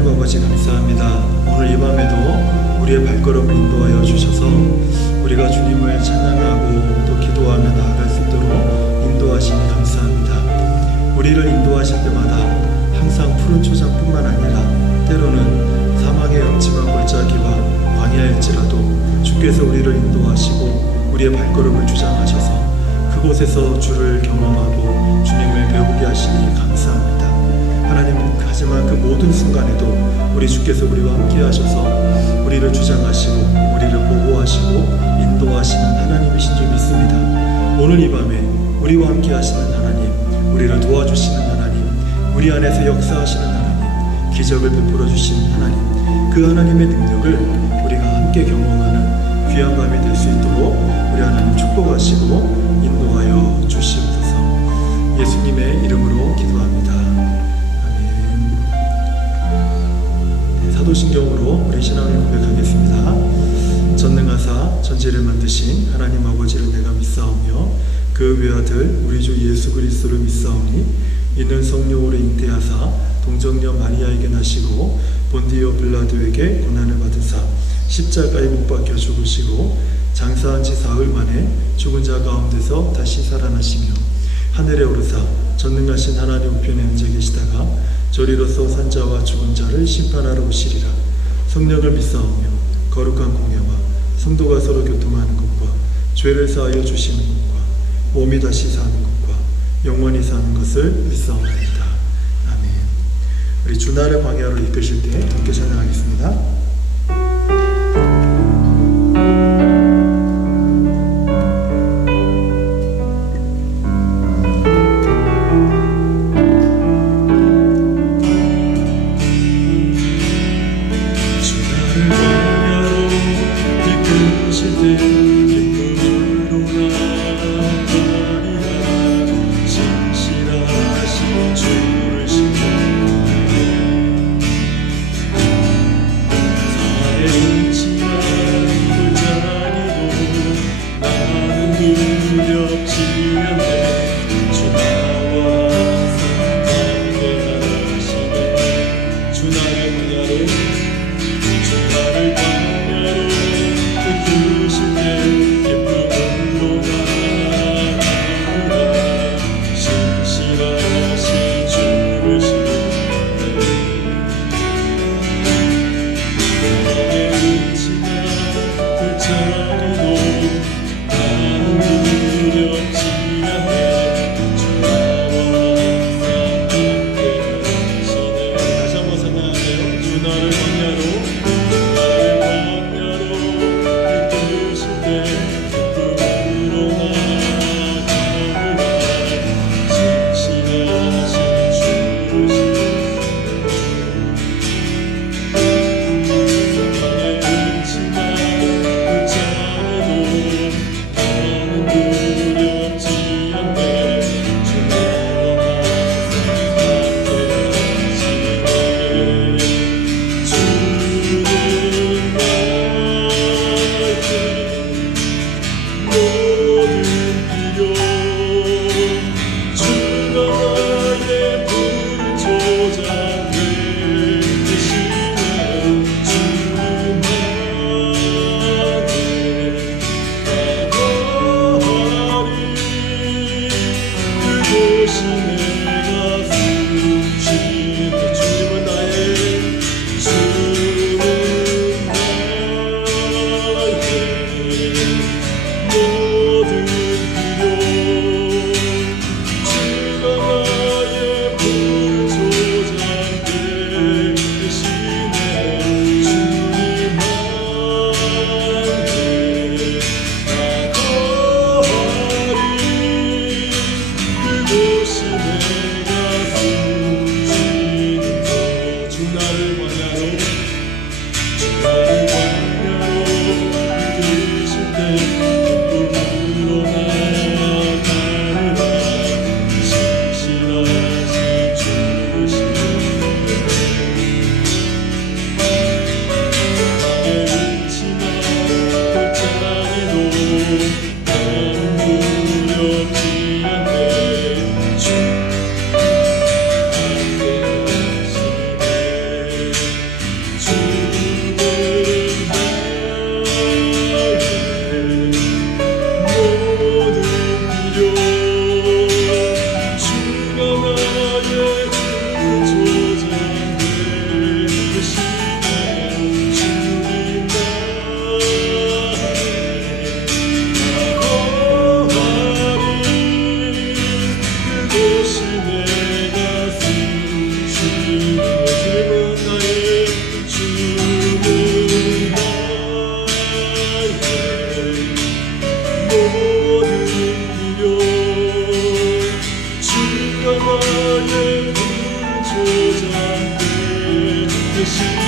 하나님 아버지 감사합니다. 오늘 이 밤에도 우리의 발걸음을 인도하여 주셔서 우리가 주님을 찬양하고 또 기도하며 나아갈 수 있도록 인도하시니 감사합니다. 우리를 인도하실 때마다 항상 푸른 초장뿐만 아니라 때로는 사망의 음침한 골짜기와 광야일지라도 주께서 우리를 인도하시고 우리의 발걸음을 주장하셔서 그곳에서 주를 경험하고 주님을 배우게 하시니 감사합니다. 하나님, 하지만 그 모든 순간에도 우리 주께서 우리와 함께 하셔서 우리를 주장하시고 우리를 보호하시고 인도하시는 하나님이신 줄 믿습니다. 오늘 이 밤에 우리와 함께 하시는 하나님, 우리를 도와주시는 하나님, 우리 안에서 역사하시는 하나님, 기적을 베풀어 주시는 하나님, 그 하나님의 능력을 우리가 함께 경험하는 귀한 밤이 될 수 있도록 우리 하나님 축복하시고 인도하여 주시옵소서. 예수님의 이름으로 기도합니다. 아멘. 네, 사도신경으로 우리 신앙을 고백하겠습니다. 전능하사 천지를 만드신 하나님 아버지를 내가 믿사오며 그 외아들 우리 주 예수 그리스도를 믿사오니 이는 성령으로 잉태하사 동정녀 마리아에게 나시고 본디오 빌라도에게 고난을 받으사 십자가에 못 박혀 죽으시고 장사한 지 사흘 만에 죽은 자 가운데서 다시 살아나시며 하늘에 오르사 전능하신 하나님 우편에 앉아 계시다가 저리로서 산자와 죽은 자를 심판하러 오시리라. 성령을 믿사오며 거룩한 공예와 성도가 서로 교통하는 것과 죄를 사하여 주시는 것과 몸이 다시 사는 것과 영원히 사는 것을 믿사옵나이다. 아멘. 우리 주나를 광야로 이끄실 때 함께 찬양하겠습니다. 오직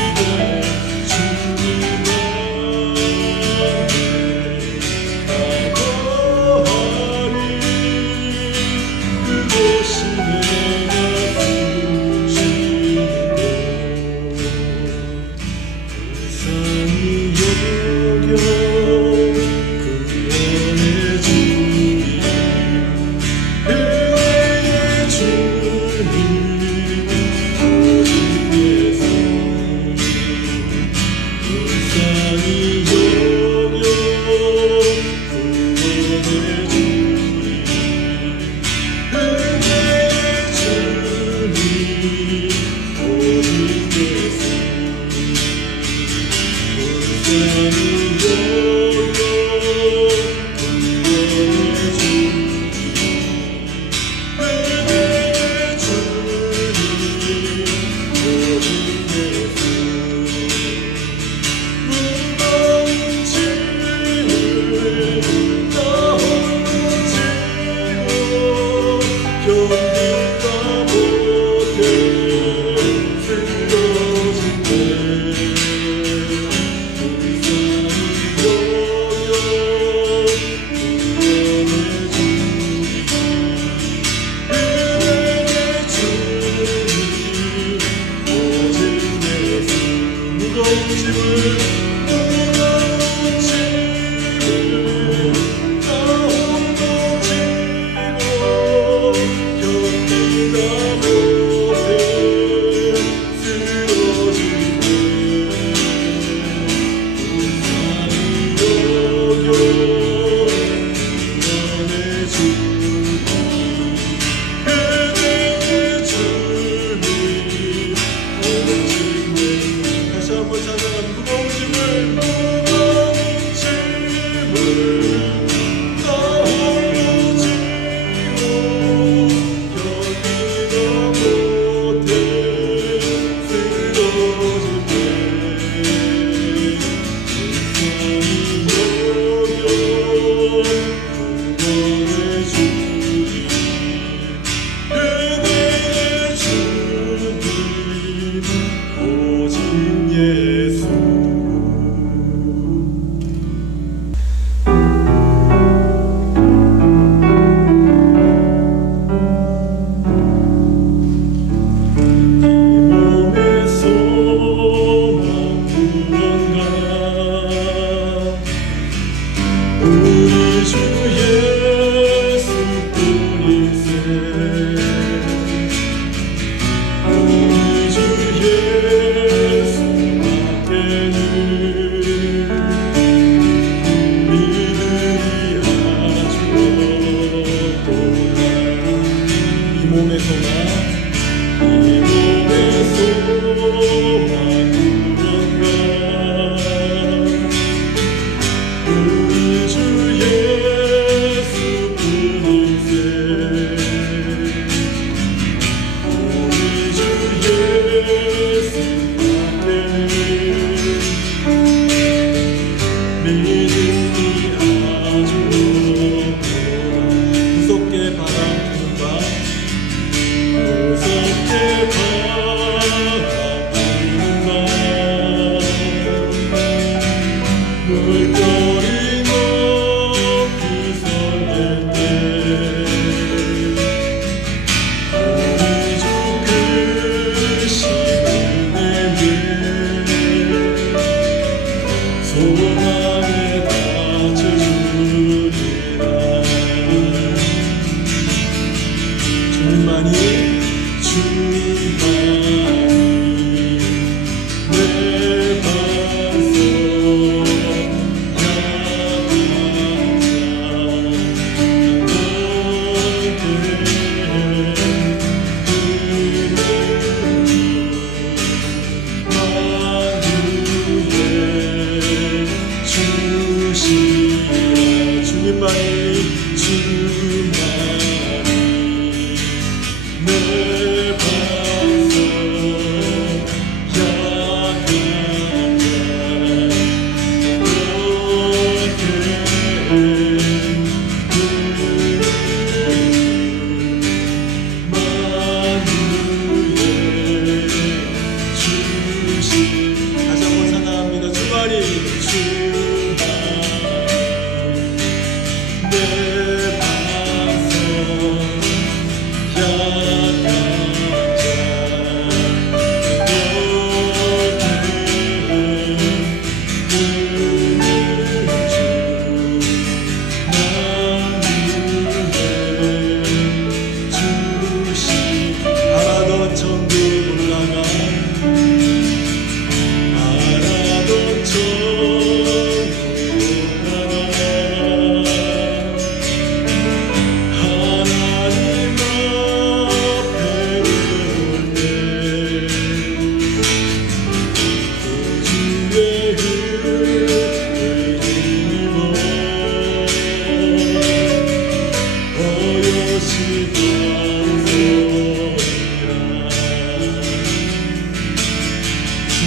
예수.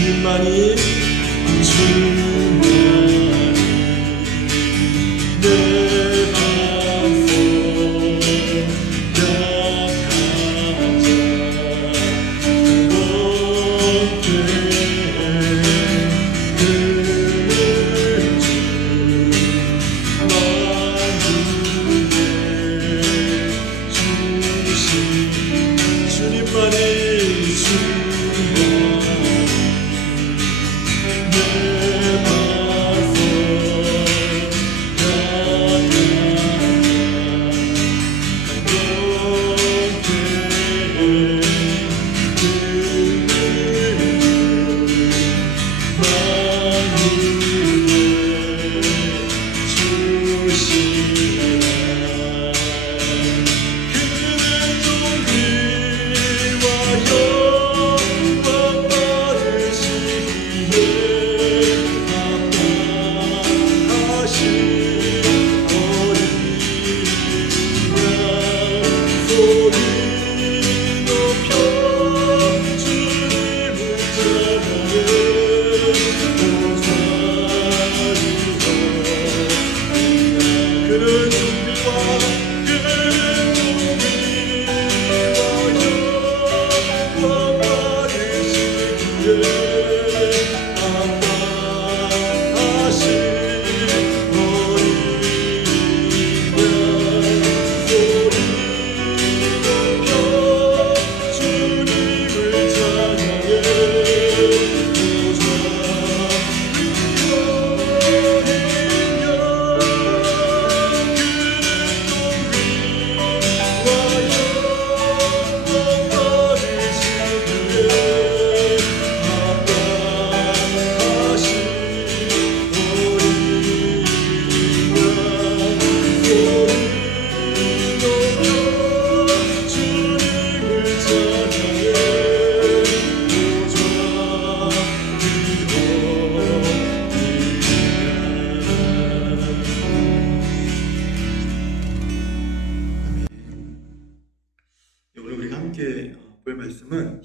주님만이 내 방송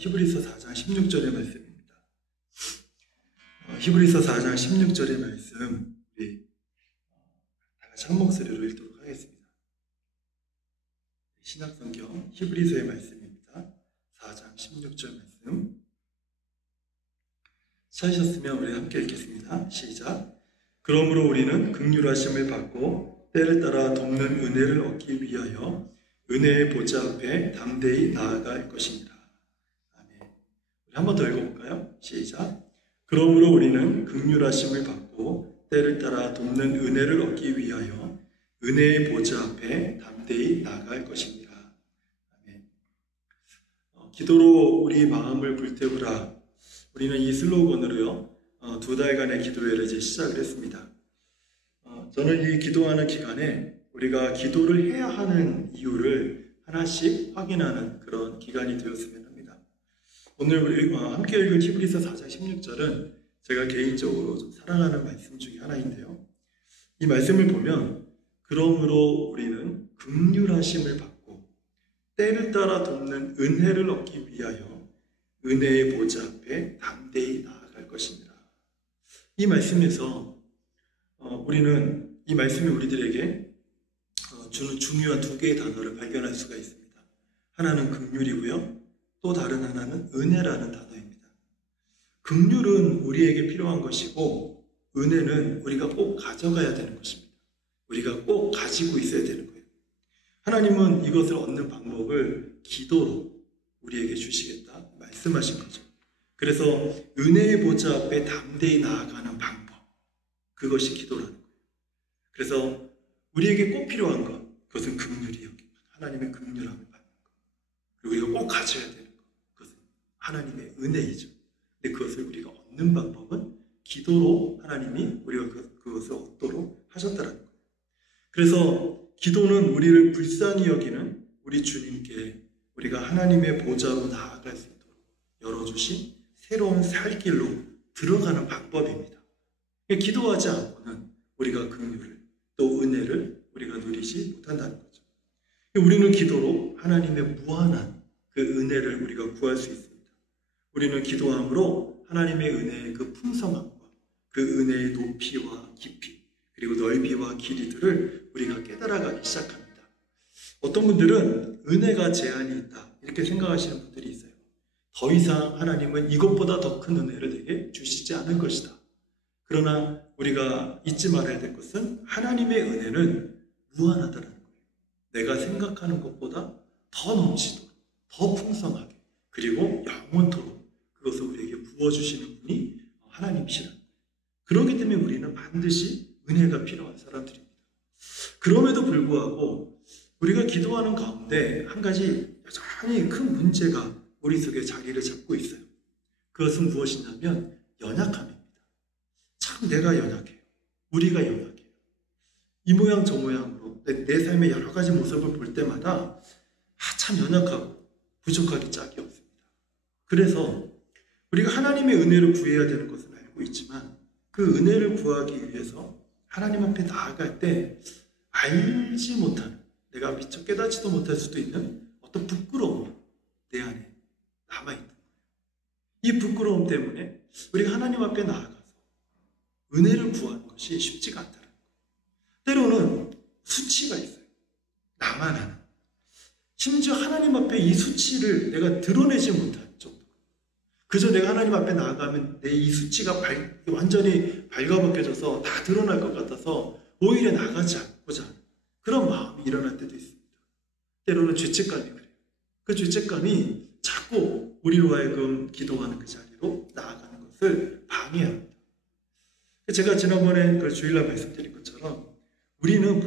히브리서 4장 16절의 말씀입니다. 히브리서 4장 16절의 말씀 우리 다 같이 한 목소리로 읽도록 하겠습니다. 신약성경 히브리서의 말씀입니다. 4장 16절 말씀 찾으셨으면 우리 함께 읽겠습니다. 시작. 그러므로 우리는 긍휼하심을 받고 때를 따라 돕는 은혜를 얻기 위하여 은혜의 보좌 앞에 담대히 나아갈 것입니다. 한 번 더 읽어볼까요? 시작. 그러므로 우리는 긍휼하심을 받고 때를 따라 돕는 은혜를 얻기 위하여 은혜의 보좌 앞에 담대히 나아갈 것입니다. 아멘. 기도로 우리 마음을 불태우라. 우리는 이 슬로건으로요 2달간의 기도회를 이제 시작을 했습니다. 저는 이 기도하는 기간에 우리가 기도를 해야 하는 이유를 하나씩 확인하는 그런 기간이 되었으면 합니다. 오늘 우리 함께 읽은 히브리서 4장 16절은 제가 개인적으로 좀 사랑하는 말씀 중에 하나인데요. 이 말씀을 보면 그러므로 우리는 긍휼하심을 받고 때를 따라 돕는 은혜를 얻기 위하여 은혜의 보좌 앞에 담대히 나아갈 것입니다. 이 말씀에서 우리는 이 말씀이 우리들에게 주는 중요한 두 개의 단어를 발견할 수가 있습니다. 하나는 긍휼이고요. 또 다른 하나는 은혜라는 단어입니다. 긍휼은 우리에게 필요한 것이고 은혜는 우리가 꼭 가져가야 되는 것입니다. 우리가 꼭 가지고 있어야 되는 거예요. 하나님은 이것을 얻는 방법을 기도로 우리에게 주시겠다 말씀하신 거죠. 그래서 은혜의 보좌 앞에 담대히 나아가는 방법, 그것이 기도라는 거예요. 그래서 우리에게 꼭 필요한 것, 그것은 긍휼이에요. 하나님의 긍휼함을 받는 것. 그리고 우리가 꼭 가져야 되는 것, 그것은 하나님의 은혜이죠. 근데 그것을 우리가 얻는 방법은 기도로 하나님이 우리가 그것을 얻도록 하셨다는 거예요. 그래서 기도는 우리를 불쌍히 여기는 우리 주님께 우리가 하나님의 보좌로 나아갈 수 있도록 열어주신 새로운 살 길로 들어가는 방법입니다. 기도하지 않고는 우리가 긍휼을 또 은혜를 우리가 누리지 못한다는 거죠. 우리는 기도로 하나님의 무한한 그 은혜를 우리가 구할 수 있습니다. 우리는 기도함으로 하나님의 은혜의 그 풍성함과 그 은혜의 높이와 깊이 그리고 넓이와 길이들을 우리가 깨달아가기 시작합니다. 어떤 분들은 은혜가 제한이 있다 이렇게 생각하시는 분들이 있어요. 더 이상 하나님은 이것보다 더 큰 은혜를 내게 주시지 않을 것이다. 그러나 우리가 잊지 말아야 될 것은 하나님의 은혜는 무한하다는 거예요. 내가 생각하는 것보다 더 넘치도록, 더 풍성하게, 그리고 영원토록 그것을 우리에게 부어주시는 분이 하나님이시라는 거예요. 그렇기 때문에 우리는 반드시 은혜가 필요한 사람들입니다. 그럼에도 불구하고 우리가 기도하는 가운데 한 가지 여전히 큰 문제가 우리 속에 자리를 잡고 있어요. 그것은 무엇이냐면 연약함입니다. 참 내가 연약해요. 우리가 연약해요. 이 모양 저 모양으로 내 삶의 여러 가지 모습을 볼 때마다 참 연약하고 부족하기 짝이 없습니다. 그래서 우리가 하나님의 은혜를 구해야 되는 것은 알고 있지만 그 은혜를 구하기 위해서 하나님 앞에 나아갈 때 알지 못하는, 내가 미처 깨닫지도 못할 수도 있는 어떤 부끄러움이 내 안에 남아있는 거예요. 이 부끄러움 때문에 우리가 하나님 앞에 나아가서 은혜를 구하는 것이 쉽지가 않다는 거예요. 때로는 수치가 있어요. 나만 하는. 심지어 하나님 앞에 이 수치를 내가 드러내지 못할 정도. 그저 내가 하나님 앞에 나아가면 내 이 수치가 완전히 발가벗겨져서 다 드러날 것 같아서 오히려 나가지 않고자 하는 그런 마음이 일어날 때도 있습니다. 때로는 죄책감이 그래요. 그 죄책감이 자꾸 우리로 하여금 기도하는 그 자리로 나아가는 것을 방해합니다. 제가 지난번에 그 주일날 말씀드린 것처럼 우리는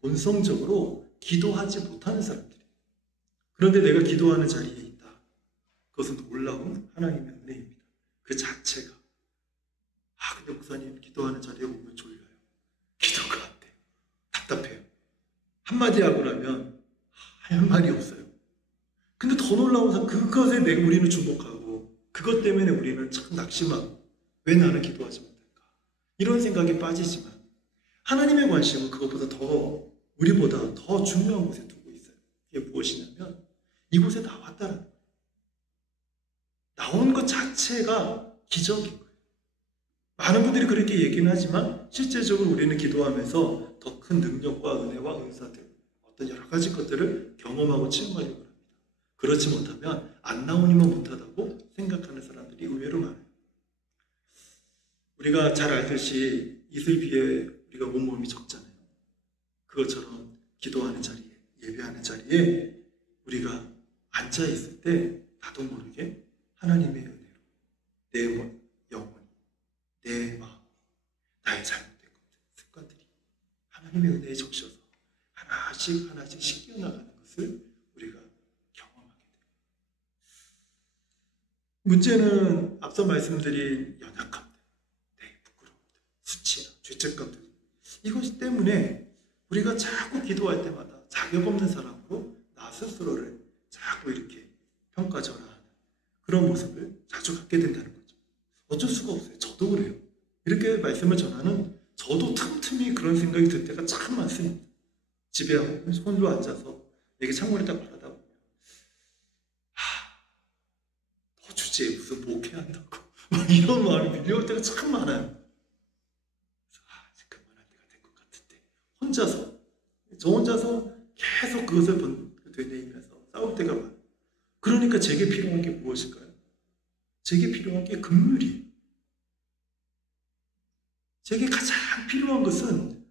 본성적으로 기도하지 못하는 사람들이에요. 그런데 내가 기도하는 자리에 있다. 그것은 놀라운 하나님의 은혜입니다. 그 자체가. 근데 목사님 기도하는 자리에 오면 졸려요. 기도가 안 돼요. 답답해요. 한마디 하고 나면 할 말이 없어요. 근데 더 놀라운 것은 그것에 우리는 주목하고 그것 때문에 우리는 참 낙심하고 왜 나는 기도하지 못할까? 이런 생각에 빠지지만 하나님의 관심은 그것보다 우리보다 더 중요한 곳에 두고 있어요. 이게 무엇이냐면 이곳에 나왔다는 거예요. 나온 것 자체가 기적인 거예요. 많은 분들이 그렇게 얘기는 하지만 실제적으로 우리는 기도하면서 더 큰 능력과 은혜와 은사들, 어떤 여러 가지 것들을 경험하고 체험하려고 합니다. 그렇지 못하면 안 나오니만 못하다고 생각하는 사람들이 의외로 많아요. 우리가 잘 알듯이 이슬 비에 우리가 온몸이 적잖아요. 그것처럼 기도하는 자리에, 예배하는 자리에 우리가 앉아있을 때 나도 모르게 하나님의 은혜로 내 영혼이, 내 마음이, 나의 잘못된 것들, 습관들이 하나님의 은혜에 적셔서 하나씩 씻겨나가는 것을 우리가 경험하게 돼요. 문제는 앞서 말씀드린 연약함들, 내 부끄러움들, 수치나 죄책감들, 이것 때문에 우리가 자꾸 기도할 때마다 자격 없는 사람으로 나 스스로를 자꾸 이렇게 평가절하하는 그런 모습을 자주 갖게 된다는 거죠. 어쩔 수가 없어요. 저도 그래요. 이렇게 말씀을 전하는 저도 틈틈이 그런 생각이 들 때가 참 많습니다. 집에 홀로 앉아서 이렇게 창문에 딱 바라다 보면 너 주제에 무슨 목회한다고 이런 마음이 밀려올 때가 참 많아요. 그만할 때가 된 것 같은데 저 혼자서 계속 그것을 되뇌이면서 싸울 때가 많아요. 그러니까 제게 필요한 게 무엇일까요? 제게 필요한 게 긍휼이에요. 제게 가장 필요한 것은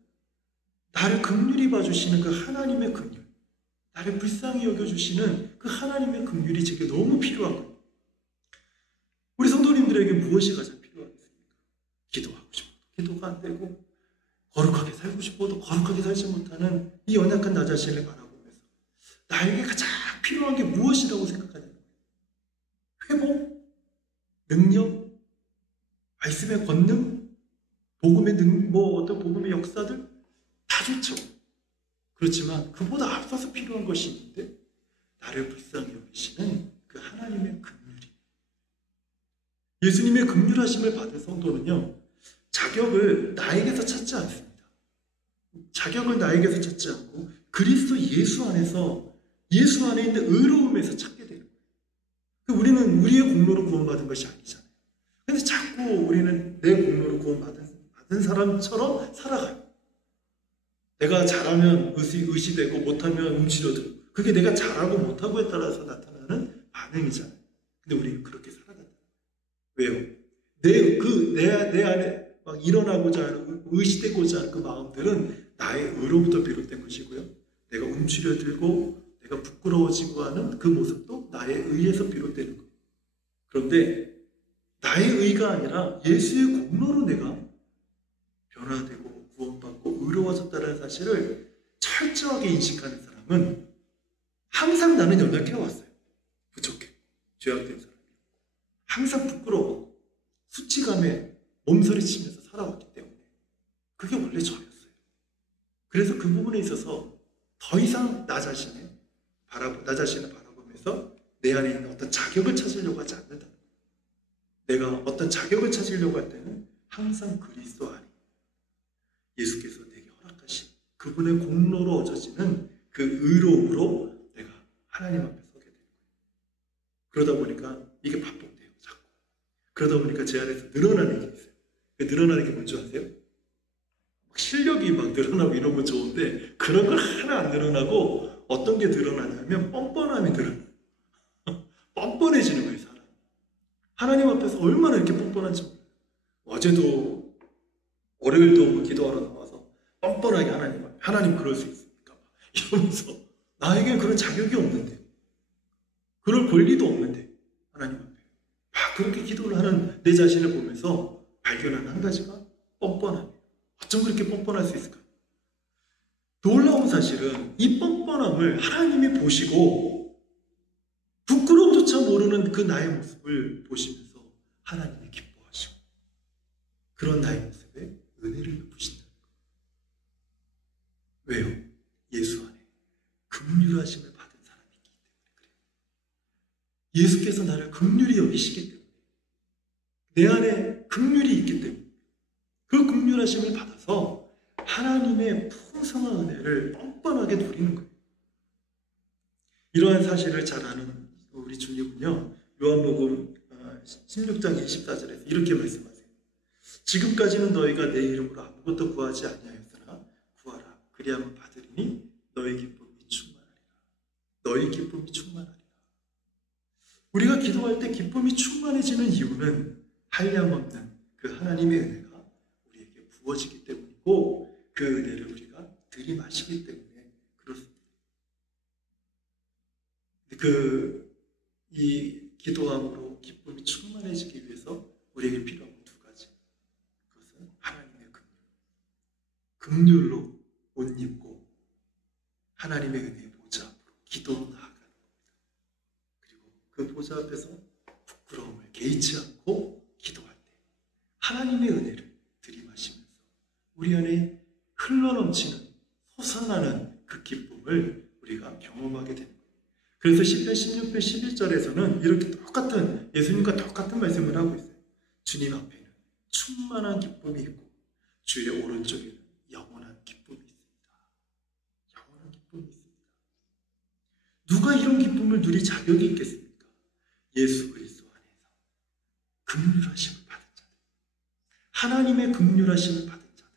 나를 긍휼히 봐주시는 그 하나님의 긍휼, 나를 불쌍히 여겨주시는 그 하나님의 긍휼이 제게 너무 필요한 거예요. 우리 성도님들에게 무엇이 가장 필요하겠습니까? 기도하고 싶어도 기도가 안 되고 거룩하게 살고 싶어도 거룩하게 살지 못하는 이 연약한 나 자신을 바라보면서 나에게 가장 필요한 게 무엇이라고 생각하냐는 거예요. 회복, 능력, 말씀의 권능, 복음의 어떤 복음의 역사들 다 좋죠. 그렇지만 그보다 앞서서 필요한 것이 있는데 나를 불쌍히 여기시는 그 하나님의 긍휼이. 예수님의 긍휼하심을 받은 성도는요, 자격을 나에게서 찾지 않습니다. 자격을 나에게서 찾지 않고 그리스도 예수 안에 있는 의로움에서 찾게 되는 거예요. 우리는 우리의 공로로 구원받은 것이 아니잖아요. 자꾸 우리는 내 공로로 구원받은 사람처럼 살아가요. 내가 잘하면 의시되고 못하면 움츠려들고, 그게 내가 잘하고 못하고에 따라서 나타나는 반응이잖아요. 근데 우리는 그렇게 살아간다. 왜요? 내 안에 막 일어나고자 하는, 의시되고자 하는 그 마음들은 나의 의로부터 비롯된 것이고요. 내가 움츠려들고 내가 부끄러워지고 하는 그 모습도 나의 의에서 비롯되는 거예요. 그런데 나의 의가 아니라 예수의 공로로 내가 변화되고 구원받고 의로워졌다는 사실을 철저하게 인식하는 사람은 항상 나는 연약해왔어요. 부족해. 죄악된 사람이. 항상 부끄러워. 수치감에 몸서리치면서 살아왔기 때문에 그게 원래 저였어요. 그래서 그 부분에 있어서 더 이상 나 자신을 바라보면서 내 안에 있는 어떤 자격을 찾으려고 하지 않는다. 내가 어떤 자격을 찾으려고 할 때는 항상 그리스도 안에 예수께서 내게 허락하신 그분의 공로로 얻어지는 그 의로움으로 내가 하나님 앞에 서게 되는 거예요. 그러다 보니까 이게 반복돼요. 자꾸. 그러다 보니까 제 안에서 늘어나는 게 있어요. 그 늘어나는 게 뭔지 아세요? 실력이 막 늘어나고 이런 건 좋은데 그런 건 하나 안 늘어나고 어떤 게 늘어나냐면 뻔뻔함이 늘어나요. 뻔뻔해지는 거예요. 사람. 하나님 앞에서 얼마나 이렇게 뻔뻔한지 몰라요. 어제도 월요일도 기도하러 나와서 뻔뻔하게 하나님 그럴 수 있습니까? 이러면서 나에게 그런 자격이 없는데, 그럴 권리도 없는데 하나님 앞에 막 그렇게 기도를 하는 내 자신을 보면서 발견한 한 가지가 뻔뻔함이에요. 어쩜 그렇게 뻔뻔할 수 있을까요? 놀라운 사실은 이 뻔뻔함을 하나님이 보시고 부끄러움조차 모르는 그 나의 모습을 보시면서 하나님이 기뻐하시고 그런 나의 모습에 은혜를 베푸신다는 거예요. 왜요? 예수 안에 긍휼하심을 받은 사람이기 때문에 그래요. 예수께서 나를 긍휼히 여기시기 때문에, 내 안에 긍휼이 있기 때문에 그 긍휼하심을 받아서 하나님의 풍성한 은혜를 뻔뻔하게 누리는 거예요. 이러한 사실을 잘 아는 우리 주님은요, 요한복음 16장 24절에서 이렇게 말씀하세요. 지금까지는 너희가 내 이름으로 아무것도 구하지 아니하였으나 구하라. 그리하면 받으리니 너희 기쁨이 충만하리라. 너희 기쁨이 충만하리라. 우리가 기도할 때 기쁨이 충만해지는 이유는 한량없는 그 하나님의 은혜가 우리에게 부어지기 때문이고, 그 은혜를 우리가 들이마시기 때문에 그렇습니다. 이 기도함으로 기쁨이 충만해지기 위해서 우리에게 필요한 두 가지. 그것은 하나님의 긍휼. 긍휼로 옷 입고 하나님의 은혜의 보좌 앞으로 기도로 나아가는 겁니다. 그리고 그 보좌 앞에서 부끄러움을 개의치 않고 기도할 때 하나님의 은혜를 들이마시면서 우리 안에 흘러넘치는 솟아나는 그 기쁨을 우리가 경험하게 됩니다. 그래서 시편 16편 11절에서는 이렇게 똑같은, 예수님과 똑같은 말씀을 하고 있어요. 주님 앞에는 충만한 기쁨이 있고 주의 오른쪽에는 영원한 기쁨이 있습니다. 영원한 기쁨이 있습니다. 누가 이런 기쁨을 누릴 자격이 있겠습니까? 예수 그리스도 안에서 긍휼하심을 받은 자들, 하나님의 긍휼하심을 받은 자들,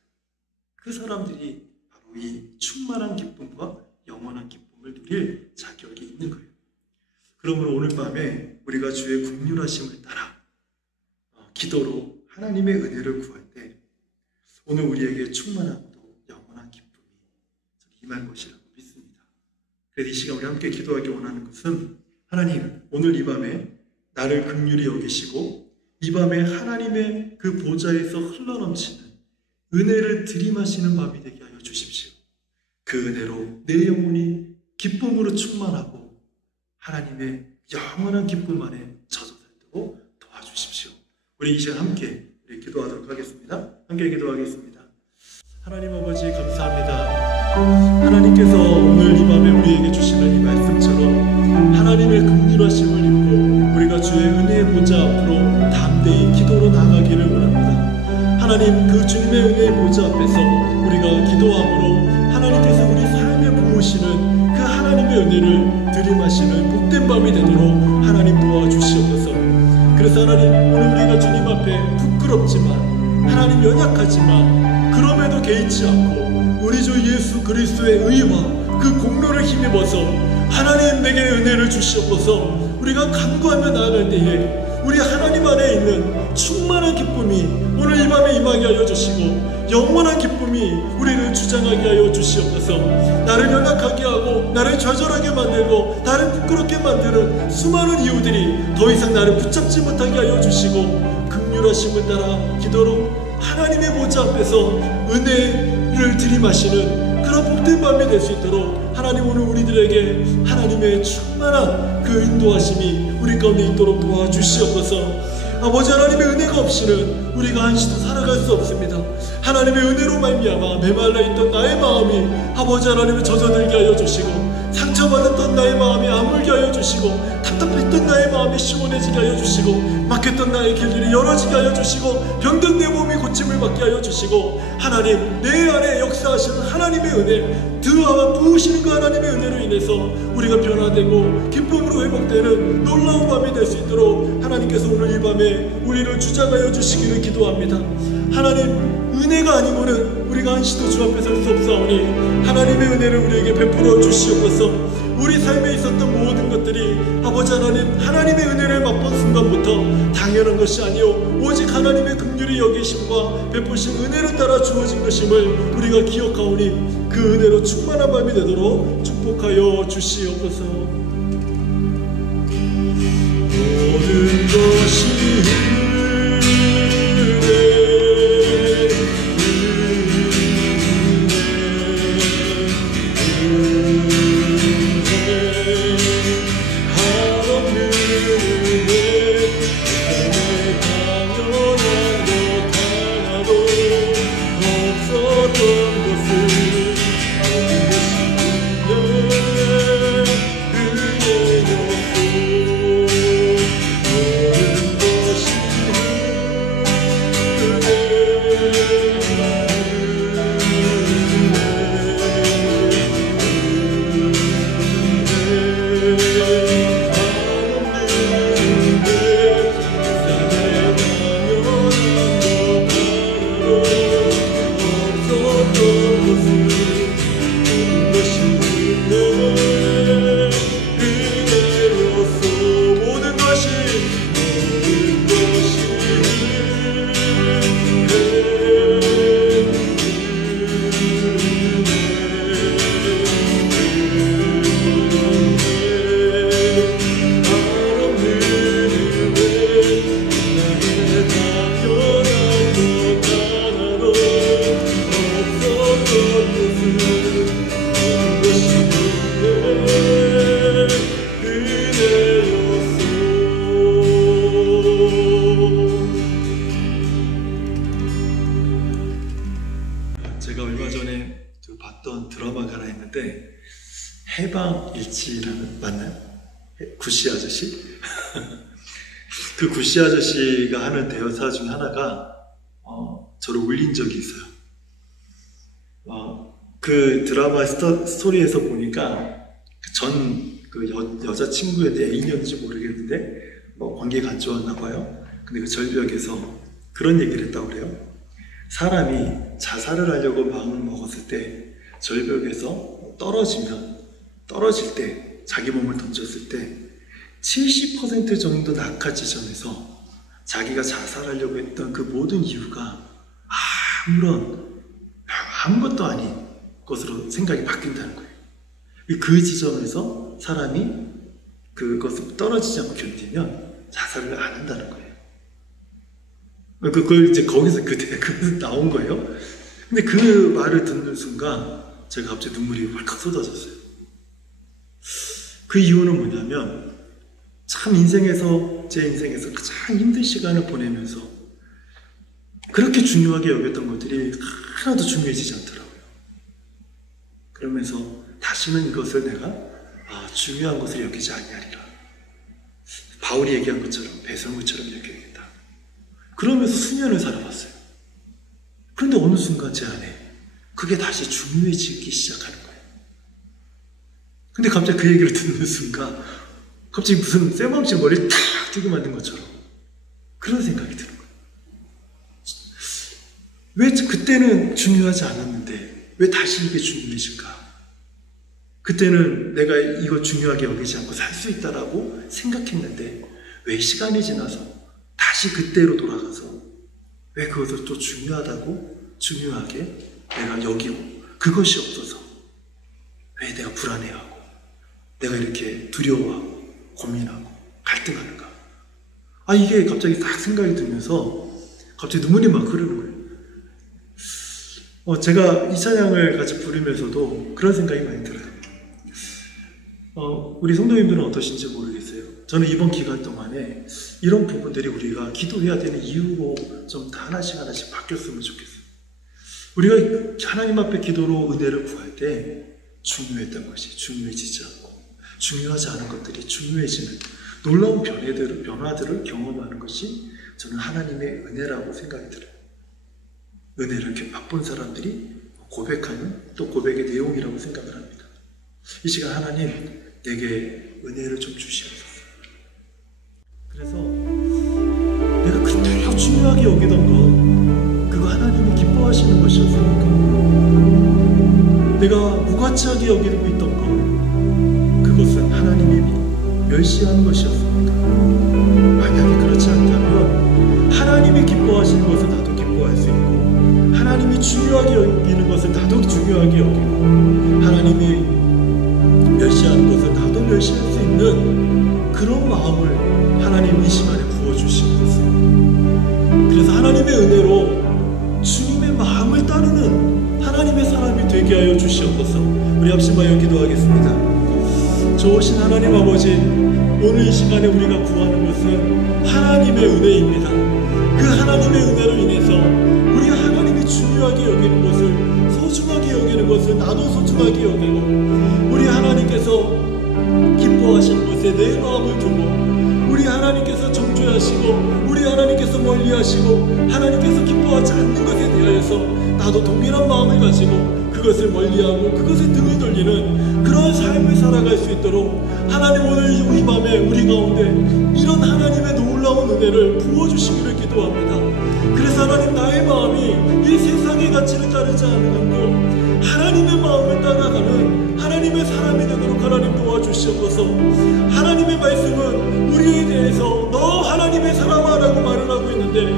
그 사람들이 바로 이 충만한 기쁨과 영원한 기쁨을 누릴 자격이 있는 거예요. 그러므로 오늘 밤에 우리가 주의 긍휼하심을 따라 기도로 하나님의 은혜를 구할 때 오늘 우리에게 충만하고도 영원한 기쁨이 임할 것이라고 믿습니다. 그래서 이 시간 우리 함께 기도하기 원하는 것은, 하나님, 오늘 이 밤에 나를 긍휼히 여기시고 이 밤에 하나님의 그 보좌에서 흘러넘치는 은혜를 들이마시는 밤이 되게 하여 주십시오. 그 은혜로 내 영혼이 기쁨으로 충만하고 하나님의 영원한 기쁨 안에 젖어 살도록 도와주십시오. 우리 이 시간 함께 기도하도록 하겠습니다. 함께 기도하겠습니다. 하나님 아버지, 감사합니다. 하나님께서 오늘 이 밤에 우리에게 주시는 이 말씀처럼 하나님의 긍휼하심을 입고 우리가 주의 은혜의 보좌 앞으로 담대히 기도로 나가기를 원합니다. 하나님, 그 주님의 은혜의 보좌 앞에서 우리가 기도함으로 하나님께서 우리 삶에 부으시는 그 하나님의 은혜를 들이마시는 복된 밤이 되도록 하나님 도와주시옵소서. 그래서 하나님, 오늘 우리가 주님 앞에 하나님 연약하지만 그럼에도 개의치 않고 우리 주 예수 그리스도의 의와 그 공로를 힘입어서 하나님 내게 은혜를 주시옵소서. 우리가 간구하며 나아갈 때에 우리 하나님 안에 있는 충만한 기쁨이 오늘 이 밤에 임하게 하여 주시고 영원한 기쁨이 우리를 주장하게 하여 주시옵소서. 나를 연약하게 하고 나를 좌절하게 만들고 나를 부끄럽게 만드는 수많은 이유들이 더 이상 나를 붙잡지 못하게 하여 주시고 긍휼하심을 따라 기도로 하나님의 보좌 앞에서 은혜를 들이마시는 그런 복된 밤이 될 수 있도록 하나님 오늘 우리들에게 하나님의 충만한 그 인도하심이 우리 가운데 있도록 도와주시옵소서. 아버지 하나님의 은혜가 없이는 우리가 한시도 살아갈 수 없습니다. 하나님의 은혜로 말미암아 메말라 있던 나의 마음이 아버지 하나님을 젖어들게 하여 주시고 상처받았던 나의 마음이 아물게 하여 주시고 답답했던 나의 마음이 시원해지게 하여 주시고 막혔던 나의 길들이 열어지게 하여 주시고 병든 내 몸이 고침을 받게 하여 주시고 하나님 내 안에 역사하시는 하나님의 은혜 드아와 부으시는 그 하나님의 은혜로 인해서 우리가 변화되고 기쁨으로 회복되는 놀라운 밤이 될 수 있도록 하나님께서 오늘 이 밤에 우리를 주장하여 주시기를 기도합니다. 하나님 은혜가 아니고는 우리가 한시도 주 앞에 설 수 없사오니 하나님의 은혜를 우리에게 베풀어 주시옵소서. 우리 삶에 있었던 모든 것들이 아버지 하나님 하나님의 은혜를 맛본 순간부터 당연한 것이 아니요 오직 하나님의 긍휼히 여기심과 베푸신 은혜를 따라 주어진 것임을 우리가 기억하오니 그 은혜로 충만한 밤이 되도록 축복하여 주시옵소서. 모든 것이 해방일치라는 맞나요? 구씨 아저씨? 그 구씨 아저씨가 하는 대여사 중 하나가 저를 울린 적이 있어요. 그 드라마 스토리에서 보니까 그 여자친구에 대해 애인이었는지 모르겠는데 관계가 안 좋았나 봐요. 근데 그 절벽에서 그런 얘기를 했다고 그래요. 사람이 자살을 하려고 마음을 먹었을 때 절벽에서 떨어질 때 자기 몸을 던졌을 때 70% 정도 낙하 지점에서 자기가 자살하려고 했던 그 모든 이유가 아무것도 아닌 것으로 생각이 바뀐다는 거예요. 그 지점에서 사람이 그것을 떨어지지 않고 견디면 자살을 안 한다는 거예요. 그걸 이제 거기서 나온 거예요. 근데 그 말을 듣는 순간 제가 갑자기 눈물이 활칵 쏟아졌어요. 그 이유는 뭐냐면 참 제 인생에서 가장 힘든 시간을 보내면서 그렇게 중요하게 여겼던 것들이 하나도 중요해지지 않더라고요. 그러면서 다시는 이것을 내가 중요한 것을 여기지 아니하리라. 바울이 얘기한 것처럼 배설물처럼 여겨야겠다. 그러면서 수년을 살아봤어요. 그런데 어느 순간 제 안에 그게 다시 중요해지기 시작하는 거예요. 근데 갑자기 그 얘기를 듣는 순간 갑자기 무슨 쇠망치 머리를 탁 뛰게 만든 것처럼 그런 생각이 드는 거예요. 왜 그때는 중요하지 않았는데 왜 다시 이게 중요해질까? 그때는 내가 이거 중요하게 여기지 않고 살 수 있다라고 생각했는데 왜 시간이 지나서 다시 그때로 돌아가서 왜 그것을 또 중요하게 내가 여기고 그것이 없어서 왜 내가 불안해하고 내가 이렇게 두려워하고 고민하고 갈등하는가? 이게 갑자기 딱 생각이 들면서 갑자기 눈물이 막 흐르는 거예요. 제가 이 찬양을 같이 부르면서도 그런 생각이 많이 들어요. 우리 성도님들은 어떠신지 모르겠어요. 저는 이번 기간 동안에 이런 부분들이 우리가 기도해야 되는 이유로 좀 다 하나씩 바뀌었으면 좋겠어요. 우리가 하나님 앞에 기도로 은혜를 구할 때 중요했던 것이 중요해지지 않고 중요하지 않은 것들이 중요해지는 놀라운 변화들을 경험하는 것이 저는 하나님의 은혜라고 생각이 들어요. 은혜를 이렇게 맛본 사람들이 고백하는 또 고백의 내용이라고 생각을 합니다. 이 시간 하나님 내게 은혜를 좀 주시옵소서. 그래서 내가 그토록 중요하게 여기던 거 그거 하나님이 기뻐하시는 것이었습니까? 내가 무가치하게 여기고 있던 거 그것은 하나님이 멸시하는 것이었습니까? 만약에 그렇지 않다면 하나님이 기뻐하시는 것은 나도 기뻐할 수 있고 하나님이 중요하게 여기는 것을 나도 중요하게 여기고 하나님이 멸시하는 것을 나도 멸시할 수 있는 그런 마음을 하나님 이 시간에 부어주시옵소서. 그래서 하나님의 은혜로 주님의 마음을 따르는 하나님의 사람이 되게 하여 주시옵소서. 우리 합심하여 기도하겠습니다. 좋으신 하나님 아버지, 오늘 이 시간에 우리가 구하는 것은 하나님의 은혜입니다. 그 하나님의 은혜로 인해서 우리가 하나님이 중요하게 여기는 것을 소중하게 여기는 것을 나도 소중하게 여기고 우리 하나님께서 기뻐하시는 것에 내 마음을 두고 우리 하나님께서 정죄하시고 우리 하나님께서 멀리하시고 하나님께서 기뻐하지 않는 것에 대하여서 나도 동일한 마음을 가지고 그것을 멀리하고 그것에 등을 돌리는 그런 삶을 살아갈 수 있도록 하나님 오늘 이 밤에 우리 가운데 이런 하나님의 놀라운 은혜를 부어주시기를 기도합니다. 그래서 하나님 나의 마음이 이 세상의 가치를 따르지 않고 하나님의 마음을 따라가는 하나님의 사람이 되도록 하나님 도와주시옵소서. 하나님의 말씀은 우리에 대해서 너 하나님의 사람아 라고 말을 하고 있는데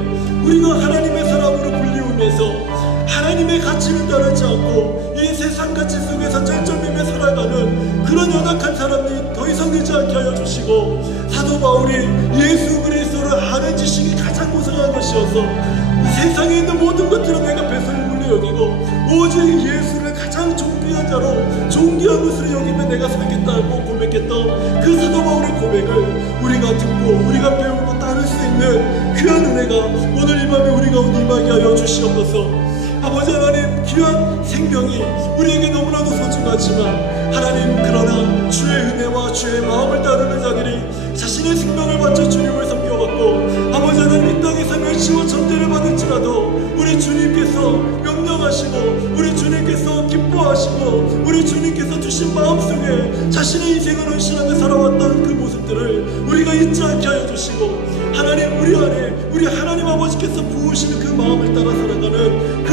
우리가 하나님의 사람으로 불리우면서 하나님의 가치를 따르지 않고 이 세상 가치 속에서 쩔쩔매며 살아가는 그런 연약한 사람들이 더 이상 되지 않게 하여 주시고 사도 바울이 예수 그리스도를 아는 지식이 가장 고상한 것이어서 이 세상에 있는 모든 것들은 내가 배설물로 여기고 오직 예수를 가장 존귀한 자로 존귀한 것으로 여기면 내가 살겠다고 고백했던 그 사도 바울의 고백을 우리가 듣고 우리가 배우고 따를 수 있는 귀한 은혜가 오늘 이 밤에 우리 가운데 임하게 하여 주시옵소서. 아버지 하나님, 귀한 생명이 우리에게 너무나도 소중하지만 하나님 그러나 주의 은혜와 주의 마음을 따르는 자들이 자신의 생명을 바쳐 주님을 섬겨왔고 아버지 하나님 이 땅에서 멸시와 전대를 받을지라도 우리 주님께서 명령하시고 우리 주님께서 기뻐하시고 우리 주님께서 주신 마음속에 자신의 인생을 헌신하며 살아왔던 그 모습들을 우리가 잊지 않게 하여 주시고 하나님 우리 안에 우리 하나님 아버지께서 부으시는 그 마음을 따라 살아가는 그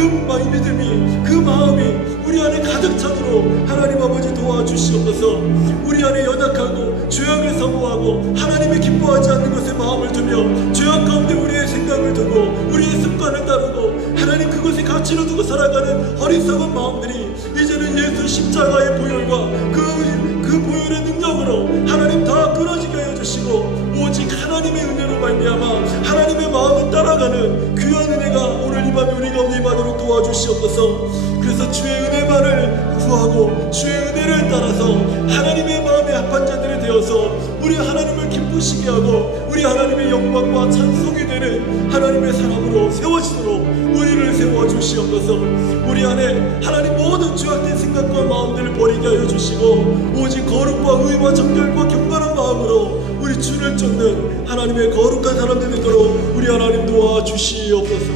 믿음이 그 마음이 우리 안에 가득 차도록 하나님 아버지 도와주시옵소서. 우리 안에 연약하고 죄악을 사모하고 하나님이 기뻐하지 않는 것에 마음을 두며 죄악 가운데 우리의 생각을 두고 우리의 습관을 따르고 하나님 그것에 가치를 두고 살아가는 어리석은 마음들이 이제는 예수 십자가의 보혈과 그 보혈의 능력으로 하나님 다 끊어지게 하여 주시고 오직 하나님의 은혜로 말미암아 하나님의 마음을 따라가는 귀한 은혜가 오늘 이 밤에 우리 가운데 임하도록 도와주시옵소서. 그래서 주의 은혜만을 구하고 주의 은혜를 따라서 하나님의 마음에 합한 자들이 되어서 우리 하나님을 기쁘시게 하고 우리 하나님의 영광과 찬송이 되는 하나님의 사람으로 세워지도록 우리를 세워주시옵소서. 우리 안에 하나님 모든 죄악된 생각과 마음들을 버리게 하여 주시고 오직 거룩과 의와 정결과 경건한 마음으로 우리 주를 쫓는 하나님의 거룩한 사람들 되도록 우리 하나님 도와주시옵소서.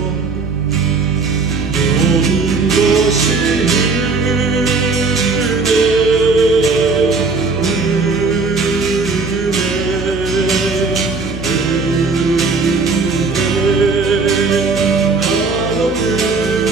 모든 것이 은혜 한없는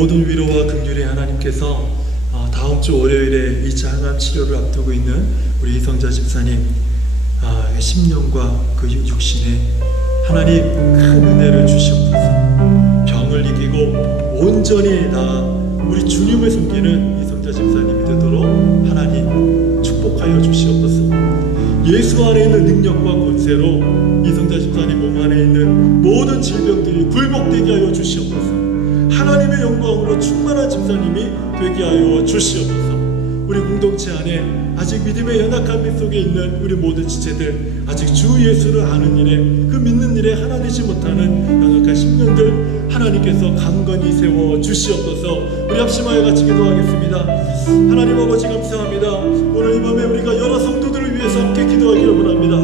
모든 위로와 긍휼의 하나님께서 다음 주 월요일에 이 장암 치료를 앞두고 있는 우리 이성자 집사님 10년과 그 육신에 하나님 큰 은혜를 주시옵소서. 병을 이기고 온전히 다 우리 주님을 섬기는 이성자 집사님이 되도록 하나님 축복하여 주시옵소서. 예수 안에 있는 능력과 권세로 이성자 집사님 몸 안에 있는 모든 질병들이 굴복되게 하여 주시옵소서. 하나님의 영광으로 충만한 집사님이 되게 하여 주시옵소서. 우리 공동체 안에 아직 믿음의 연약한 빛 속에 있는 우리 모든 지체들, 아직 주 예수를 아는 일에, 그 믿는 일에 하나 되지 못하는 연약한 심령들 하나님께서 강건히 세워 주시옵소서. 우리 합심하여 같이 기도하겠습니다. 하나님 아버지 감사합니다. 오늘 이 밤에 우리가 여러 성도들을 위해서 함께 기도하기를 원합니다.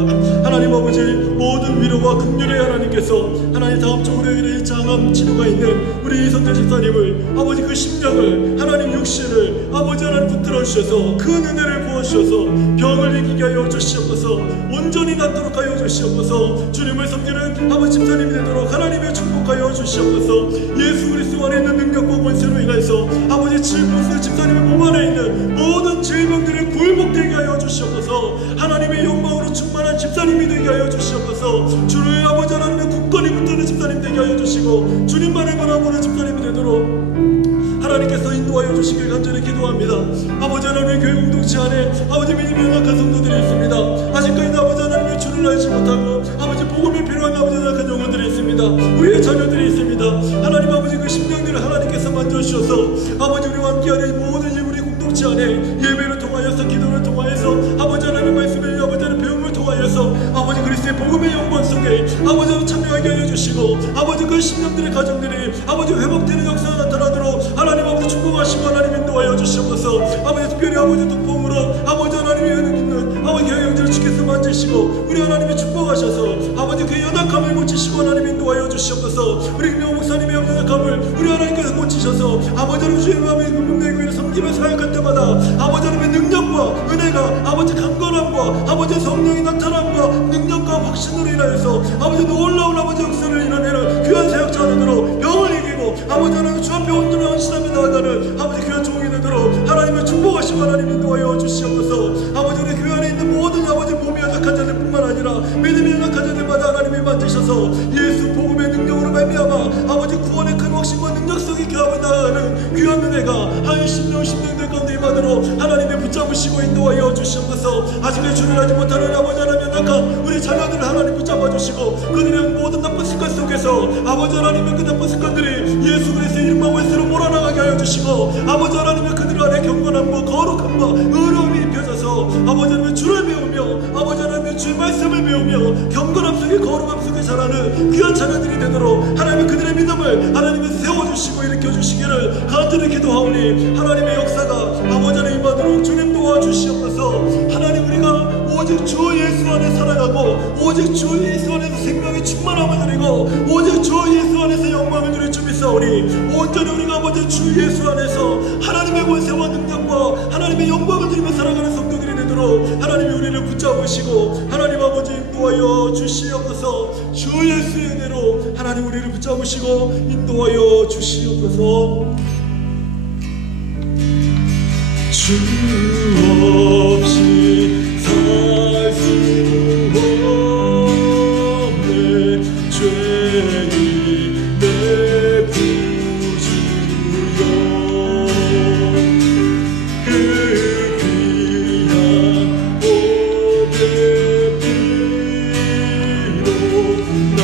하나님 아버지, 모든 위로와 긍휼의 하나님께서 하나님 다음 주 월요일에 장암 치료가 있는 우리 이성자 집사님을 아버지 그 심령을 하나님 육신을 아버지 하나님 붙들어 주셔서 큰 은혜를 부어주셔서 병을 이기게 하여 주시옵소서. 온전히 낫도록 하여 주시옵소서. 주님을 섬기는 아버지 집사님이 되도록 하나님의 축복하여 주시옵소서. 예수 그리스도 안에 있는 능력과 권세로 인해서 아버지 집사님의 몸 안에 있는 모든 질병들을 굴복되게 하여 주시옵소서. 하나님의 영광으로 충만한 집사님이 되게 하여 주시옵소서. 주를 아버지 하나님의 굳건히 붙드는 집사님 되게 하여 주시고 주님만을 바라보는 집사님이 되도록 하나님께서 인도하여 주시길 간절히 기도합니다. 아버지 하나님의 교회 공동체 안에 아버지 믿음이 연약한 성도들이 있습니다. 아직까지도 아버지 하나님의 주를 알지 못하고 아버지 복음이 필요한 아버지 연약한 영혼들이 있습니다. 우리의 자녀들이 있습니다. 하나님 아버지 그 심령들을 하나님께서 만져주셔서 아버지 우리와 함께하는 모든 우리 공동체 안에 예배를 통하여서 기도를 통하여서 아버지 하나님의 말씀을 아버지 하나님의 배움을 통하여서 아버지 그리스도의 복음의 영광 속에 아버지 하나님 참여하게 하여 주시고 아버지 그 심령들의 가정들이 아버지 회복되는 역사가 나타나도록 하나님 아버지 축복하시고 하나님 인도하여 주시옵소서. 아버지 특별히 아버지 독봉으로 아버지 하나님의 은혜 있는 아버지 교회 형제를 주께서 만지시고 되시고 우리 하나님이 축복하셔서 아버지 그 연약함을 고치시고 하나님 인도하여 주시옵소서. 우리 김영 목사님의 연약함을 우리 하나님께서 고치셔서 아버지 하나님 주의 마음에 문명교회를 섬기며 사역할 때마다 아버지 하나님의 능력과 은혜가 아버지 강건함과 아버지 성령의 나타남과 능력과 확신으로 인하여서 아버지 놀라운 아버지 역사를 일어내는 귀한 사역자들로 병을 이기고 아버지 하나님 주 앞에 온전히 헌신하며 나아가는 아버지 귀한 종이들로 하나님을 축복하시고 하나님 인도하여 주시옵소서. 아버지 우리 교회 안에 있는 모든 아버지 몸이 연약한 자들 뿐만 아니라 믿음이 연약한 자들마다 하나님이 만지셔서 예수 복음의 능력으로 말미암아 아버지 구원의 큰 확신과 능력 속에 교합을 나아가는 귀한 은혜가 한 10년 10년들 가운데 임하도록 하나님이 붙잡으시고 인도하여 주시옵소서. 아직까지 주를 알지 못하는 아버지 하나님 연약한 우리 자녀들을 하나님 붙잡아 주시고 그들의 모든 나쁜 습관 속에서 아버지 하나님의 그 나쁜 습관들이 예수 그리스도의 이름과 원수로 몰아나가게 하여 주시고 아버지 하나님의 그들 안에 경건함과 거룩함과 의로움이 입혀져서 아버지 하나님의 주를 배우며 아버지 하나님의 주의 말씀을 배우며 경건함 속에 거룩함 속에 자라는 귀한 자녀들이 되도록 하나님의 그들의 믿음을 하나님의 세워주시고 일으켜주시기를 간절히 기도하오니 하나님의 역사가 아버지 하나님 임하도록 주님 도와주시옵소서. 하나님 우리가 오직 주 예수 안에 살아가고 오직 주 예수 안에서 생명의 충만함을 누리고 오직 주 예수 안에서 영광을 누릴 줄 믿사오니 온전히 우리가 아버지 주 예수 안에서 하나님의 권세와 능력과 하나님의 영광을 누리며 살아가는 성도들이 되도록 하나님이 우리를 붙잡으시고 하나님 아버지 인도하여 주시옵소서. 주 예수의 은혜로 하나님 우리를 붙잡으시고 인도하여 주시옵소서. 주 없이 살 수 없네 죄인 내 구주여 그 귀한 보배 피로 날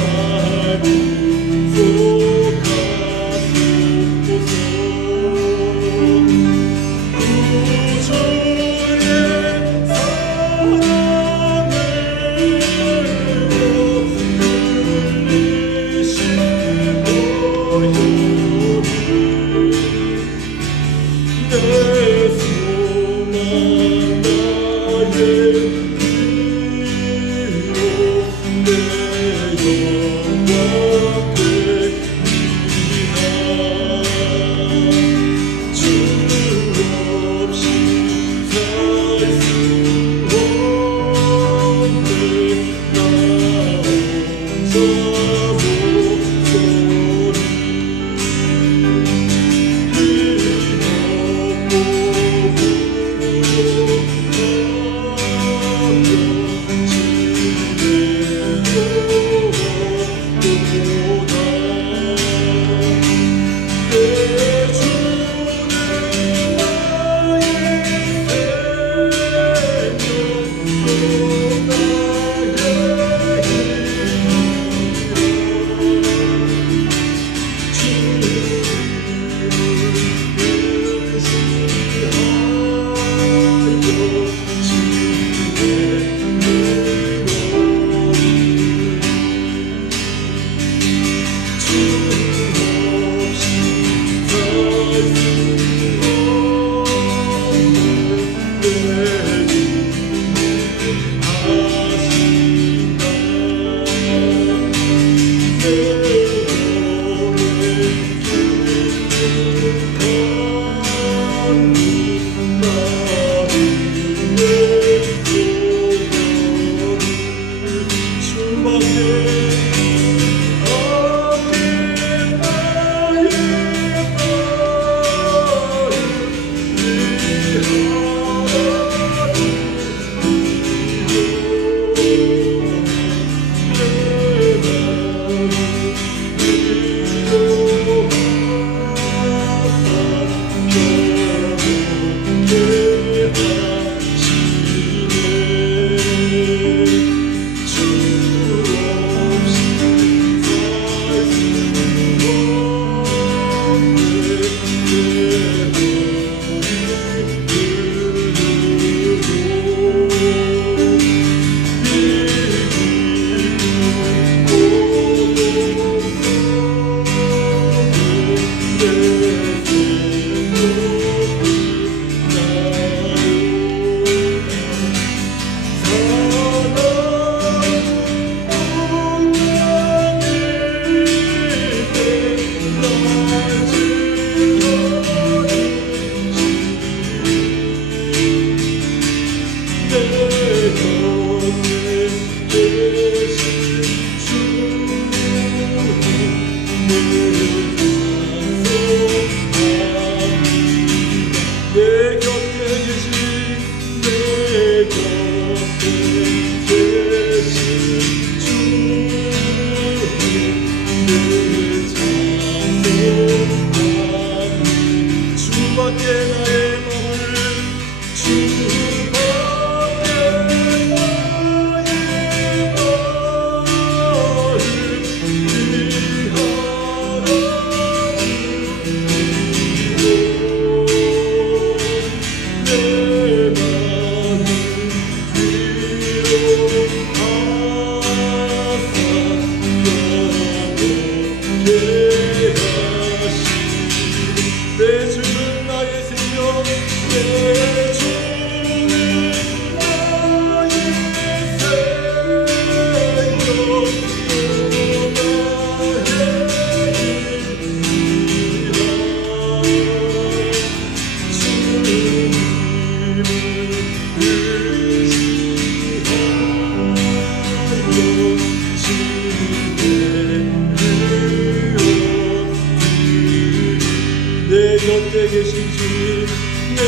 곁에 계신 주님, 내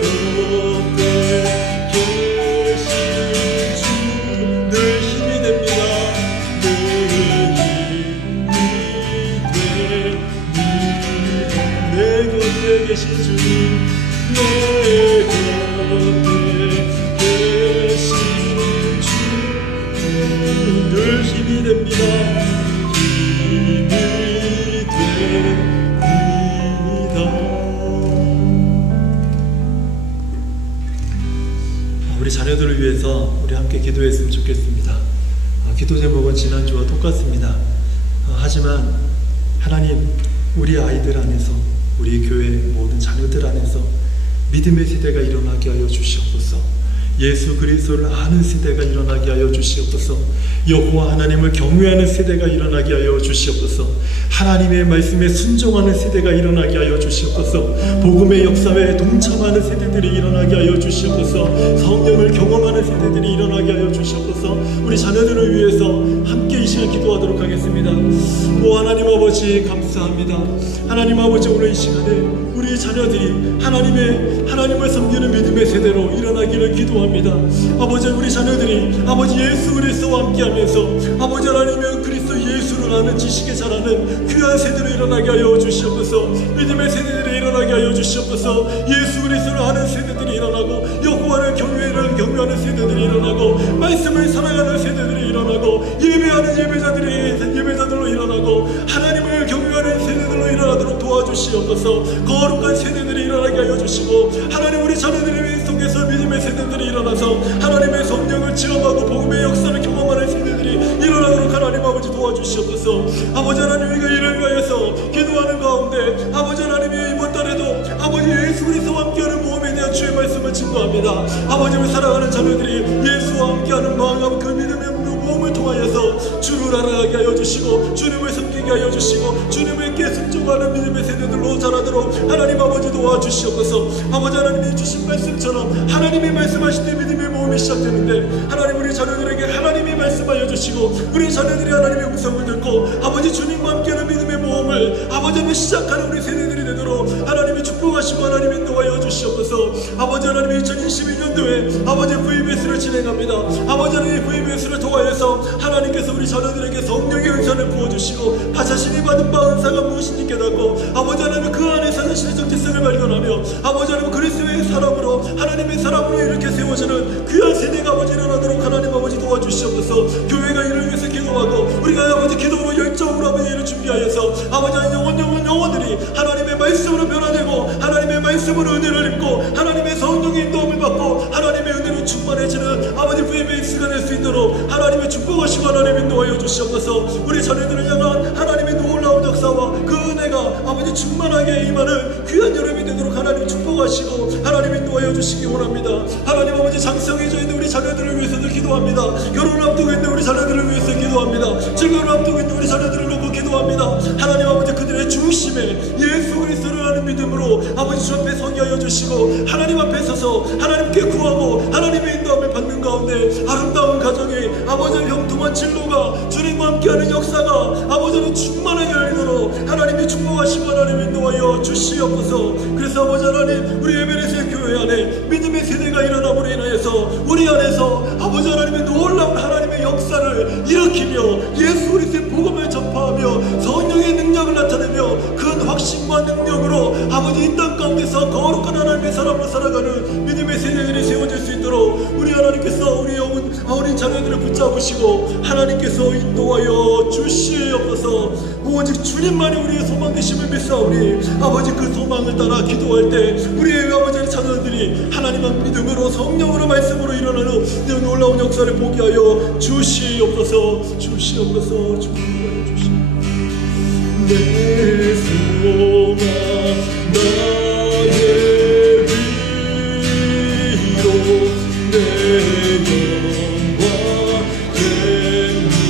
곁에 계신 주 늘 힘이 됩니다. 내 곁에 계신 주님, 내 곁에 계신 주 늘 힘이 됩니다. 우리 자녀들을 위해서 우리 함께 기도했으면 좋겠습니다. 기도 제목은 지난주와 똑같습니다. 하지만 하나님, 우리 아이들 안에서, 우리 교회 모든 자녀들 안에서 믿음의 세대가 일어나게 하여 주시옵소서. 예수 그리스도를 아는 세대가 일어나게 하여 주시옵소서. 여호와 하나님을 경외하는 세대가 일어나게 하여 주시옵소서. 하나님의 말씀에 순종하는 세대가 일어나게 하여 주시옵소서. 복음의 역사에 동참하는 세대들이 일어나게 하여 주시옵소서. 성령을 경험하는 세대들이 일어나게 하여 주시옵소서. 우리 자녀들을 위해서 함께 이 시간 기도하도록 하겠습니다. 오 하나님 아버지, 감사합니다. 하나님 아버지, 오늘 이 시간에 우리 자녀들이 하나님을 섬기는 믿음의 세대로 일어나기를 기도합니다. 아버지, 우리 자녀들이 아버지 예수 그리스도와 함께하면서 아버지 하나님의 그리스도 예수를 아는 지식에 자라는 귀한 세대로 일어나게 하여 주시옵소서. 믿음의 세대들이 일어나게 하여 주시옵소서. 예수 그리스도를 아는 세대들이 일어나고 여호와를 경외하는 세대들이 일어나고 말씀을 사랑하는 세대들이 일어나고 예배하는 예배자들로 일어나고 하나님을 경외하는 세대들로 일어나도록 도와주시옵소서. 거룩한 세대들이 일어나게 하여 주시고 하나님, 우리 자녀들의 속에서 믿음의 세대들이 일어나서 하나님의 성령을 체험하고 복음의 역사를 경험하는 세대들이 일어나도록 하나님 아버지 도와주시옵소서. 아버지 하나님, 우리가 이를 위하여서 기도하는 가운데 아버지 하나님이 이번 달에도 아버지 예수 그리스도와 함께하는 모험에 대한 주의 말씀을 증거합니다. 아버지, 우리 사랑하는 자녀들이 예수와 함께하는 마음, 그 믿음의 모험을 통하여서 주를 알아가게 하여 주시고 주님을 섬기게 하여 주시고 주님께 순종하는 믿음의 세대들로 자라도록 하나님 아버지 도와주시옵소서. 아버지 하나님이 주신 말씀처럼 하나님이 말씀하실 때 믿음의 모험이 시작되는데 하나님, 우리 자녀들에게 하나님이 말씀하여 주시고 우리 자녀들이 하나님의 음성을 듣고 아버지 주님과 함께하는 믿음의 모험을 아버지는 시작하는 우리 세대들이 되도록 하나님이 축복하시고 하나님이 인도하여 주시옵소서. 아버지 하나님, 2022년도에 아버지 VBS를 진행합니다. 아버지 하나님, VBS를 통하여서 하나님께서 우리 자녀들에게 성령의 은사를 부어주시고 자신이 받은 바 은사가 무엇인지 깨닫고 아버지 하나님, 그 안에서 자신의 정체성을 발견하며 아버지 하나님, 그리스도의 사람으로 하나님의 사람으로 이렇게 세워지는 귀한 세대가 아버지 일어나도록 하나님 아버지 도와주시옵소서. 교회가 이를 위해서 기도하고 우리가 아버지 기도로 열정으로 아버지 이를 준비하여서 아버지 하나님, 영혼들이 하나님의 말씀으로 변화되고 하나님의 말씀으로 은혜를 입고 하나님의 성령의 인도함을 받고 하나님의 은혜로 충만해지는 아버지 VBS가 될 수 있도록 하나님의 축복하시고 하나님 인도하여 주시옵소서. 우리 자녀들을 향한 하나님의 놀라운 역사와 그 은혜가 아버지 충만하게 임하는 귀한 여름이 되도록 하나님 축복하시고 하나님 인도하여 주시기 원합니다. 하나님 아버지, 장성해져 있는 우리 자녀들을 위해서도 기도합니다. 결혼을 앞두고 있는 우리 자녀들을 위해서 기도합니다. 즐거움을 앞두고 있는 우리 자녀들을 놓고 기도합니다. 하나님 아버지, 그들의 중심에 예수 그리스도를 아는 믿음으로 아버지 주 앞에 서기하여 주시고 하나님 앞에 서서 하나님께 구하고 하나님의 인도함을 받는 가운데 아름다운 가정이 아버지의 형통한 진로가 주님과 함께하는 역사가 아버지는 충만하게 열리도록 하나님이 축복하시고 하나님 인도하여 주시옵소서. 그래서 아버지 하나님, 우리 에베레스트 교회 안에 믿음의 세대가 일어남으로 인하여서 우리 안에서 아버지 하나님의 놀라운 하나님의 역사를 일으키며 예수 그리스도의 복음을 전파하며 성령의 능력을 나타내며 그 확신 부르심과 능력으로 아버지 이 땅 가운데서 거룩한 하나님의 사람으로 살아가는 믿음의 세대들이 세워질 수 있도록 우리 하나님께서 우리 영혼 어린 자녀들을 붙잡으시고 하나님께서 인도하여 주시옵소서. 오직 주님만이 우리의 소망 되심을 믿사오니 아버지 그 소망을 따라 기도할 때 우리의 아버지의 자녀들이 하나님만 믿음으로 성령으로 말씀으로 일어나는 놀라운 역사를 보게 하여 주시옵소서. 주시옵소서. 주시옵소서. 내 소망 나의 위로 내 영광 됩니다.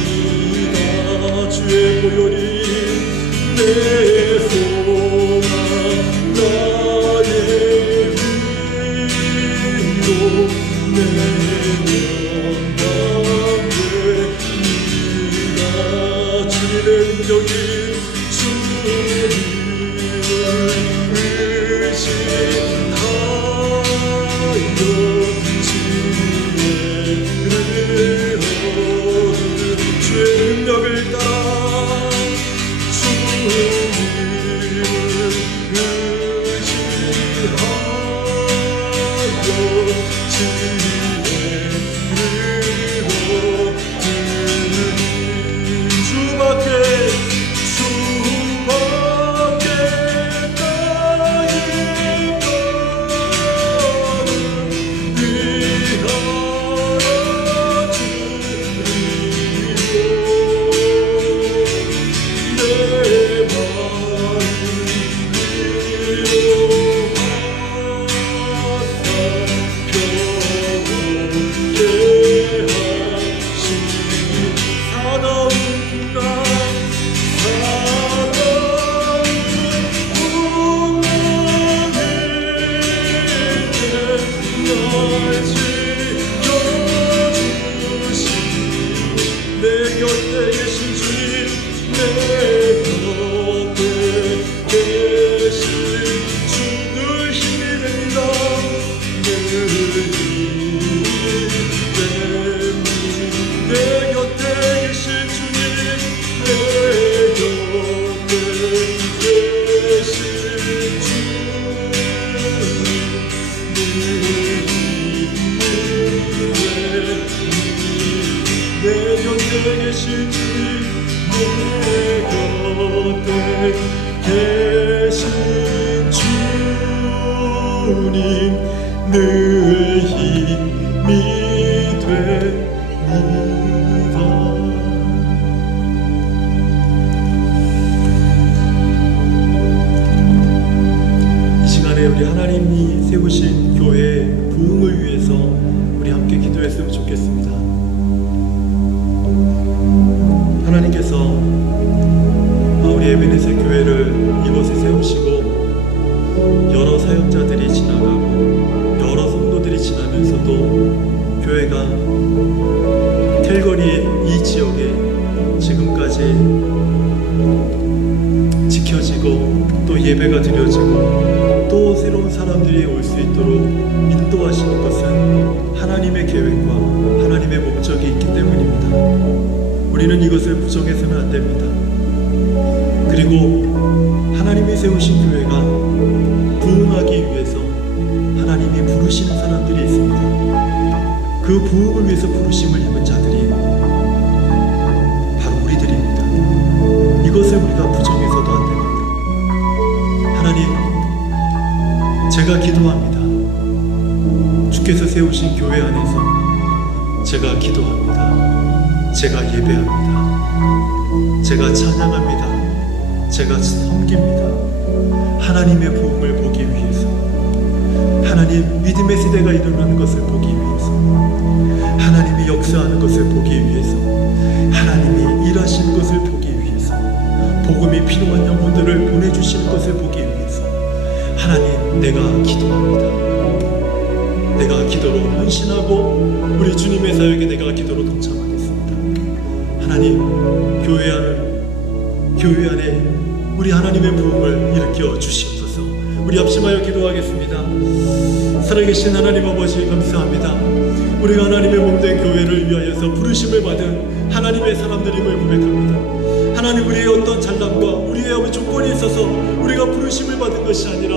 주의 보혈이 내 소망 나의 위로 내 영광 됩니다. 주님의 능력이 늘 힘이 됩니다. 이 시간에 우리 하나님이 세우신 교회의 부흥을 위해서 우리 함께 기도했으면 좋겠습니다. 하나님께서 우리 에베네셀 교회를 이곳에 세우시고 여러 사역자들이 지나가고 여러 성도들이 지나면서도 교회가 캘거리 이 지역에 지금까지 지켜지고 또 예배가 드려지고 또 새로운 사람들이 올 수 있도록 인도하시는 것은 하나님의 계획과 하나님의 목적이 있기 때문입니다. 우리는 이것을 부정해서는 안 됩니다. 그리고 하나님이 세우신 교회가 부흥하기 위해서 하나님이 부르시는 사람들이 있습니다. 그 부흥을 위해서 부르심을 입은 자들이 바로 우리들입니다. 이것을 우리가 부정해서도 안 됩니다. 하나님, 제가 기도합니다. 주께서 세우신 교회 안에서 제가 기도합니다. 제가 예배합니다. 제가 찬양합니다. 제가 섬깁니다. 하나님의 부흥을 보기 위해서, 하나님 믿음의 세대가 일어나는 것을 보기 위해서, 하나님이 역사하는 것을 보기 위해서, 하나님이 일하시는 것을 보기 위해서, 복음이 필요한 영혼들을 보내주시는 것을 보기 위해서 하나님, 내가 기도합니다. 내가 기도로 헌신하고 우리 주님의 사역에 내가 기도로 동참하겠습니다. 하나님, 교회 안에 우리 하나님의 부흥을 일으켜 주시옵소서. 우리 합심하여 기도하겠습니다. 살아계신 하나님 아버지, 감사합니다. 우리가 하나님의 몸된 교회를 위하여서 부르심을 받은 하나님의 사람들임을 고백합니다. 하나님 우리의 어떤 잘남과 우리의 조건이 있어서 우리가 부르심을 받은 것이 아니라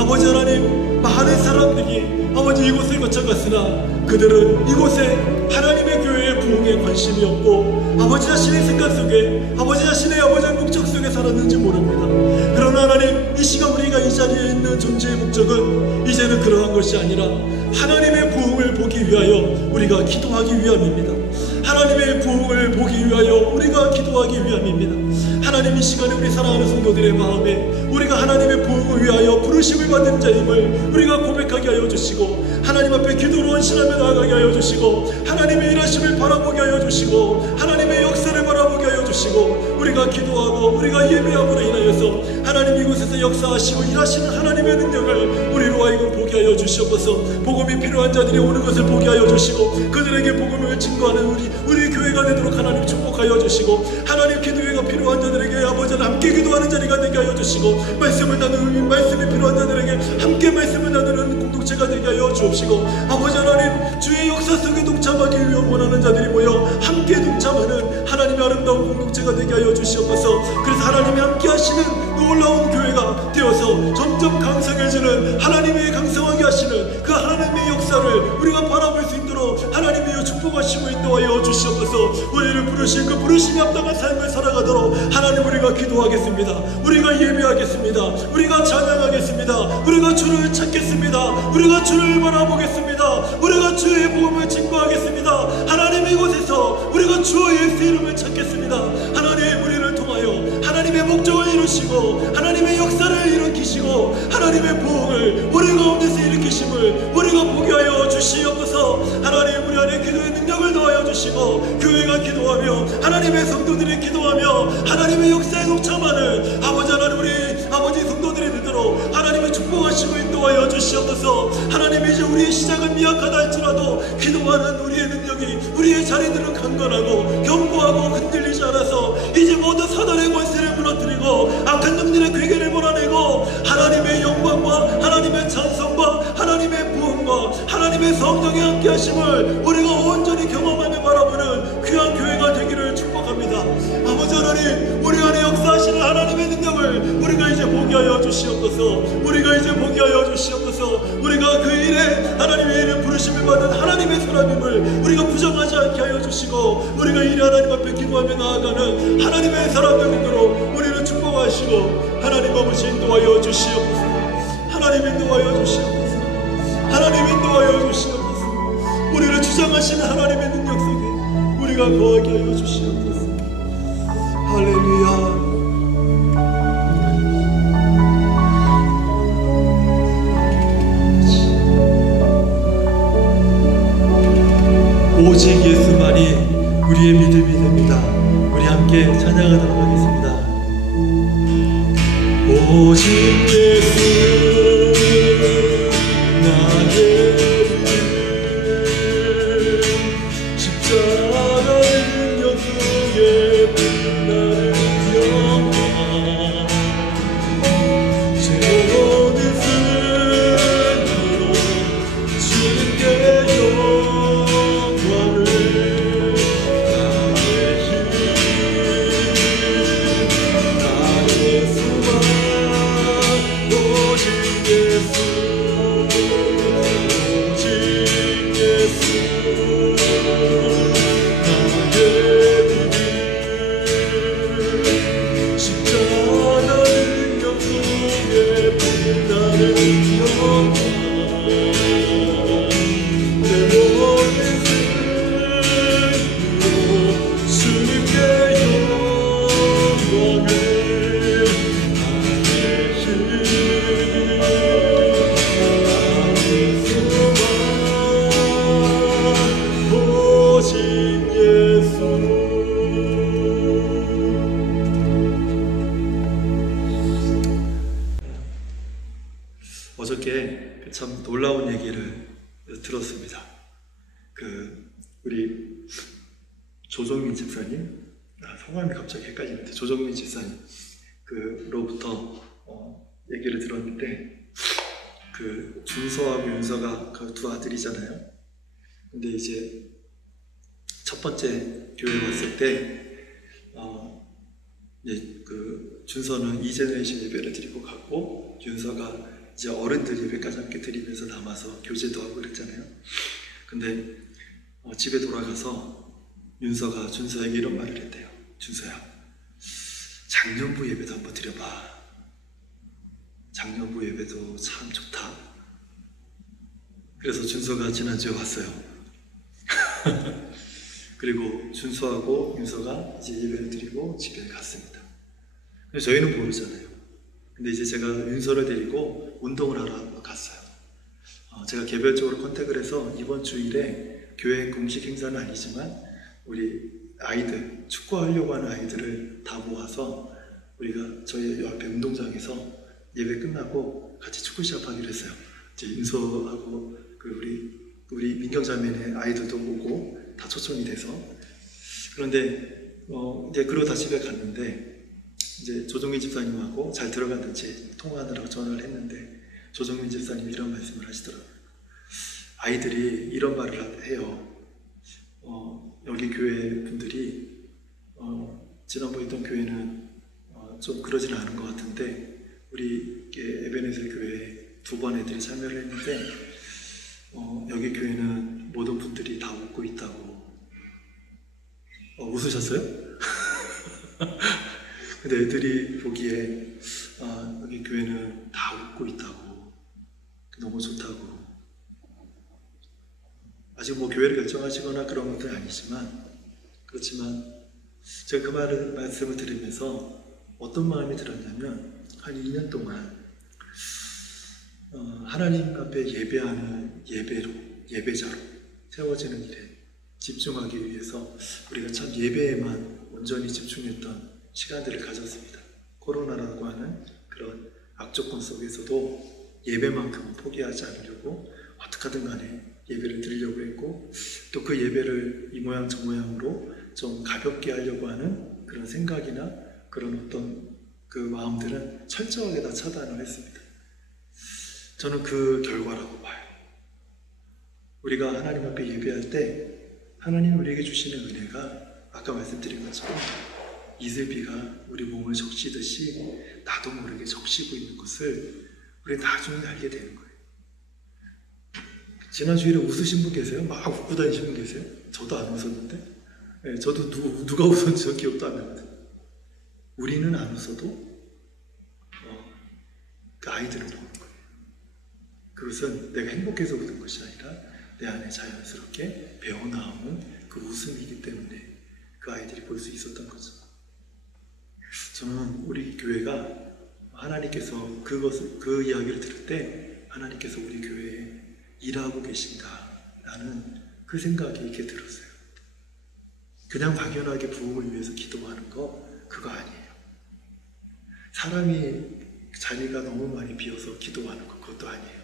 아버지 하나님, 많은 사람들이 아버지 이곳을 거쳐갔으나 그들은 이곳에 하나님의 교회의 부흥에 관심이 없고 아버지 자신의 생각 속에 아버지 자신의 아버지의 목적 속에 살았는지 모릅니다. 그러나 하나님, 이 시간 우리가 이 자리에 있는 존재의 목적은 이제는 그러한 것이 아니라 하나님의 부흥을 보기 위하여 우리가 기도하기 위함입니다. 하나님의 부흥을 보기 위하여 우리가 기도하기 위함입니다. 하나님, 이 시간에 우리 사랑하는 성도들의 마음에 우리가 하나님의 부흥을 위하여 부르심을 받은 자임을 우리가 고백하게 하여 주시고 하나님 앞에 기도로 헌신하며 나아가게 하여 주시고 하나님의 일하심을 바라보게 하여 주시고 하나님의 역사를 바라보게 하여 주시고 우리가 기도하고 우리가 예배함으로 인하여서 하나님 이곳에서 역사하시고 일하시는 하나님의 능력을 우리로 하여금 보게 하여 주시옵소서. 복음이 필요한 자들이 오는 것을 보게 하여 주시고 그들에게 복음을 증거하는 우리 교회가 되도록 하나님 축복하여 주시고 하나님, 기도회가 필요한 자들에게 아버지는 함께 기도하는 자리가 되게 하여 주시고 말씀을 나누는, 말씀이 필요한 자들에게 함께 말씀을 나누는 공동체가 되게 하여 주옵시고 아버지 하나님, 주의 역사 속에 동참하기 위해 원하는 자들이 모여 함께 동참하는 하나님의 아름다운 공동체가 되게 하여 주시옵소서. 그래서 하나님이 함께 하시는 놀라운 교회가 되어서 점점 강성해지는, 하나님이 강성하게 하시는 그 하나님의 역사를 우리가 바라볼 수 있도록 하나님이여 축복하시고 인도하여 주시옵소서. 우리를 부르신 그 부르심에 합당한 삶을 살아가도록 하나님, 우리가 기도하겠습니다. 우리가 예배하겠습니다. 우리가 찬양하겠습니다. 우리가 주를 찾겠습니다. 우리가 주를 바라보겠습니다. 우리가 주의 복음을 증거하겠습니다. 하나님, 이곳에서 우리가 주의 예수 이름을 찾겠습니다. 하나님, 우리를 통하여 하나님의 목적을 이루시고 하나님의 역사를 일으키시고 하나님의 부흥을 우리 가운데서 일으키심을 우리가 보게 하여 주시옵소서. 하나님, 우리 안에 기도의 능력을 더하여 주시고 교회가 기도하며 하나님의 성도들이 기도하며 하나님의 역사에 동참하는 아버지 하나님, 우리 아버지 성도들이 되도록 하나님의 축복하시고 인도하여 주시옵소서. 하나님, 이제 우리의 시작은 미약하다 할지라도 기도하는 우리의 능력이, 우리의 자리들은 강건하고 견고하고 흔들리지 않아서 이제 모두 사단의 권세를 무너뜨리고 악한 영들의 괴계를 몰아내고 하나님의 영광과 하나님의 찬송과 하나님의 부흥과 하나님의 성령의 함께 하심을 우리가 온전히 경험하며 바라보는 귀한 교회가 되기를 축복합니다. 아버지 하나님, 우리 안에 역사하시는 하나님의 능력을 우리가 이제 보게 하여 주시옵소서. 우리가 이제 보게 하여 주시옵소서. 우리가 그 일에 하나님의 일을 부르심을 받은 하나님의 사람임을 우리가 부정하지 않게 하여 주시고 우리가 일에 하나님 앞에 기도하며 나아가는 하나님의 사람들 되도록 우리를 축복하시고 하나님 아버지 인도하여 주시옵소서. 하나님 인도하여 주시옵소서. 하나님 인도하여 주시옵소서. 우리를 주장하시는 하나님의 능력 속에 우리가 거하게 하여 주시옵소서. 할렐루야. 오직 예수만이 우리의 믿음이 됩니다. 우리 함께 찬양하도록 하겠습니다. 오직 예수 나의 십자가의 능력 속에 빛나는 영광, 새로운 인생으로 주님께 영광을, 나의 힘, 나의 소망, 오직 예수, 오직 예수, 어저께 참 놀라운 얘기를 들었습니다. 우리 조정민 집사님, 성함이 갑자기 헷갈리는데 조정민 집사님 로부터 얘기를 들었는데 준서하고 윤서가 그 두 아들이잖아요. 근데 이제 첫 번째 교회 왔을 때 준서는 이제네이션 예배를 드리고 갔고, 윤서가 이제 어른들 예배까지 함께 드리면서 남아서 교제도 하고 그랬잖아요. 근데 집에 돌아가서 윤서가 준서에게 이런 말을 했대요. 준서야, 작년부 예배도 한번 드려봐. 작년부 예배도 참 좋다. 그래서 준서가 지난주에 왔어요. 그리고 준서하고 윤서가 이제 예배를 드리고 집에 갔습니다. 저희는 모르잖아요. 근데 이제 제가 윤서를 데리고 운동을 하러 갔어요. 제가 개별적으로 컨택을 해서 이번 주일에 교회 공식 행사는 아니지만 우리 아이들, 축구하려고 하는 아이들을 다 모아서 우리가 저희 요 앞에 운동장에서 예배 끝나고 같이 축구 시합하기로 했어요. 이제 윤서하고 우리 민경자매의 아이들도 오고 다 초청이 돼서. 그런데 이제 그러고 다 집에 갔는데 이제 조정민 집사님하고 잘 들어갔는지 통화하느라고 전화를 했는데 조정민 집사님이 이런 말씀을 하시더라고요. 아이들이 이런 말을 해요. 여기 교회 분들이 지난번에 있던 교회는 좀 그러지는 않은 것 같은데 우리 에베네셀 교회에 2번 애들이 참여를 했는데 여기 교회는 모든 분들이 다 웃고 있다고. 웃으셨어요? 근데 애들이 보기에 여기 교회는 다 웃고 있다고, 너무 좋다고. 아직 뭐 교회를 결정하시거나 그런 것은 아니지만, 그렇지만 제가 그 말씀을 들으면서 어떤 마음이 들었냐면, 한 2년 동안 하나님 앞에 예배하는 예배자로 세워지는 일에 집중하기 위해서 우리가 참 예배에만 온전히 집중했던 시간들을 가졌습니다. 코로나라고 하는 그런 악조건 속에서도 예배만큼은 포기하지 않으려고 어떻게든 간에 예배를 드리려고 했고, 또 그 예배를 이 모양 저 모양으로 좀 가볍게 하려고 하는 그런 생각이나 그런 어떤 그 마음들은 철저하게 다 차단을 했습니다. 저는 그 결과라고 봐요. 우리가 하나님 앞에 예배할 때 하나님 우리에게 주시는 은혜가 아까 말씀드린 것처럼 이슬비가 우리 몸을 적시듯이 나도 모르게 적시고 있는 것을 우리 나중에 알게 되는 거예요. 지난 주일에 웃으신 분 계세요? 막 웃고 다니시는 분 계세요? 저도 안 웃었는데, 네, 저도 누가 웃었는지 저 기억도 안 나거든요. 우리는 안 웃어도 그 아이들은 보는 거예요. 그것은 내가 행복해서 웃는 것이 아니라 내 안에 자연스럽게 배어나오는 그 웃음이기 때문에 그 아이들이 볼 수 있었던 거죠. 저는 우리 교회가 하나님께서 그 이야기를 들을 때 하나님께서 우리 교회에 일하고 계신다라는 그 생각이 이렇게 들었어요. 그냥 막연하게 부흥을 위해서 기도하는 그거 아니에요. 사람이 자리가 너무 많이 비어서 기도하는 그것도 아니에요.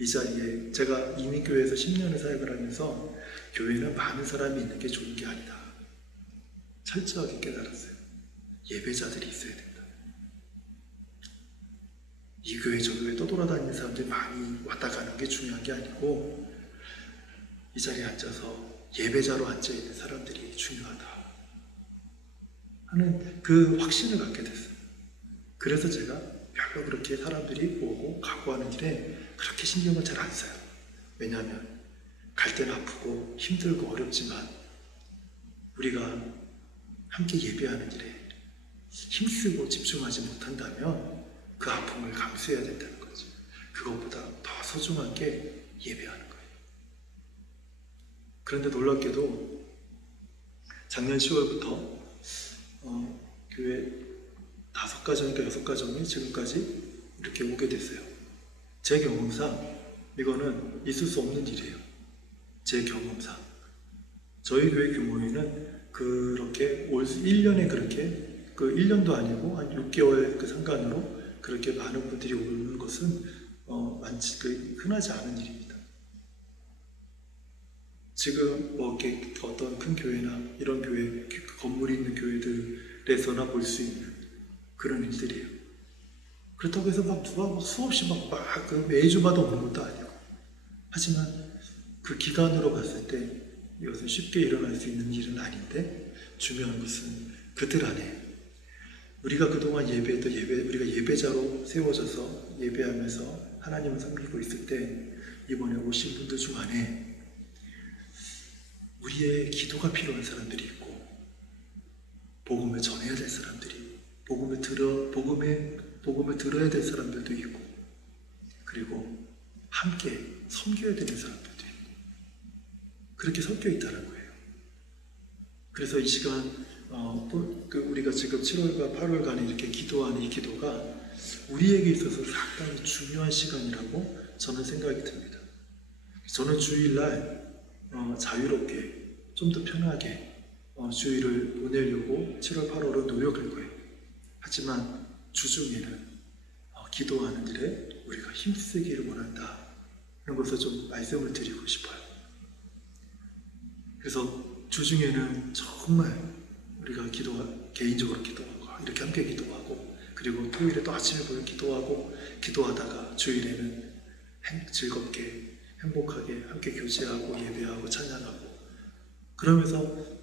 이 자리에 제가 이민교회에서 10년을 사역을 하면서 교회는 많은 사람이 있는 게 좋은 게 아니다. 철저하게 깨달았어요. 예배자들이 있어야 된다. 이 교회 저 교회 떠돌아다니는 사람들이 많이 왔다 가는 게 중요한 게 아니고 이 자리에 앉아서 예배자로 앉아있는 사람들이 중요하다 하는 그 확신을 갖게 됐어요. 그래서 제가 별로 그렇게 사람들이 오고 가고 하는 일에 그렇게 신경을 잘 안 써요. 왜냐하면 갈 때는 아프고 힘들고 어렵지만 우리가 함께 예배하는 일에 힘쓰고 집중하지 못한다면 그 아픔을 감수해야 된다는 거죠. 그것보다 더 소중한 게 예배하는 거예요. 그런데 놀랍게도 작년 10월부터 교회 5가정인가 6가정이 지금까지 이렇게 오게 됐어요. 제 경험상 이거는 있을 수 없는 일이에요. 제 경험상 저희 교회 규모에는 그렇게 올 1년에 그렇게 그 1년도 아니고 한 6개월 그 상간으로 그렇게 많은 분들이 오는 것은 흔하지 않은 일입니다. 지금 뭐 이렇게 어떤 큰 교회나 이런 교회, 건물이 있는 교회들에서나 볼 수 있는 그런 일들이에요. 그렇다고 해서 막 누가 수없이 그 매주마다 오는 것도 아니고, 하지만 그 기간으로 봤을 때 이것은 쉽게 일어날 수 있는 일은 아닌데, 중요한 것은 그들 안에 우리가 그동안 우리가 예배자로 세워져서 예배하면서 하나님을 섬기고 있을 때 이번에 오신 분들 중 안에 우리의 기도가 필요한 사람들이 있고 복음을 전해야 될 사람들이 복음을 들어야 될 사람들도 있고 그리고 함께 섬겨야 되는 사람들도 있고 그렇게 섞여 있다는 거예요. 그래서 이 시간 우리가 지금 7월과 8월간에 이렇게 기도하는 이 기도가 우리에게 있어서 상당히 중요한 시간이라고 저는 생각이 듭니다. 저는 주일날 자유롭게 좀 더 편하게 주일을 보내려고 7월, 8월은 노력할 거예요. 하지만 주중에는 기도하는 일에 우리가 힘쓰기를 원한다. 이런 것을 좀 말씀을 드리고 싶어요. 그래서 주중에는 정말 우리가 개인적으로 기도하고 이렇게 함께 기도하고 그리고 토요일에 또 아침에 보여 기도하고 기도하다가 주일에는 즐겁게 행복하게 함께 교제하고 예배하고 찬양하고 그러면서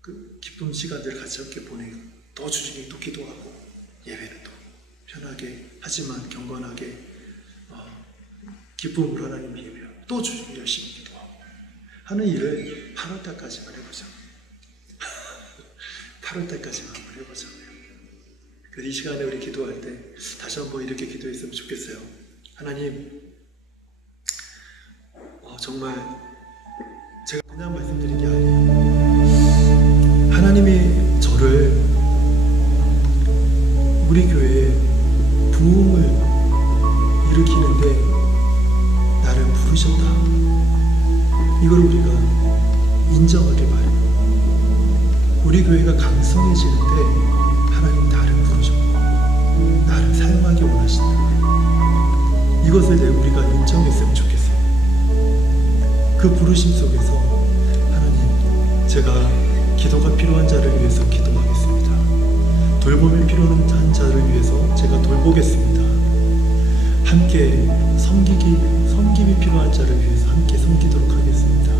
그 기쁜 시간들을 같이 함께 보내고 또 주중에 또 기도하고 예배는 또 편하게 하지만 경건하게 기쁨으로 하나님 예배하고 또 주중에 열심히 기도하고 하는 일을 8월달까지만 해보자. 8월달까지만 한번 해보자고요. 그래서 이 시간에 우리 기도할 때 다시 한번 이렇게 기도했으면 좋겠어요. 하나님, 정말 제가 그냥 말씀드린 게 아니에요. 하나님이 저를 우리 교회에 부흥을 일으키는데 나를 부르셨다. 이걸 우리가 인정하게 말해요. 우리 교회가 강성해지는데 하나님 나를 부르셨고 나를 사용하기 원하신다. 이것을 우리가 인정했으면 좋겠어요. 그 부르심 속에서 하나님, 제가 기도가 필요한 자를 위해서 기도하겠습니다. 돌봄이 필요한 자를 위해서 제가 돌보겠습니다. 함께 섬김이 필요한 자를 위해서 함께 섬기도록 하겠습니다.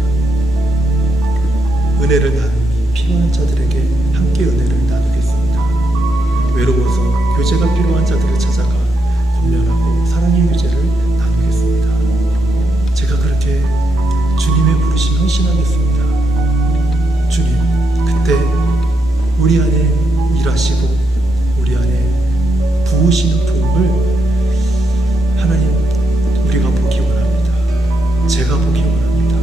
은혜를 나누기 필요한 자들에게 함께 은혜를 나누겠습니다. 외로워서 교제가 필요한 자들을 찾아가 권면하고 사랑의 교제를 나누겠습니다. 제가 그렇게 주님의 부르심 헌신하겠습니다. 주님, 그때 우리 안에 일하시고 우리 안에 부으시는 부흥을 하나님 우리가 보기 원합니다. 제가 보기 원합니다.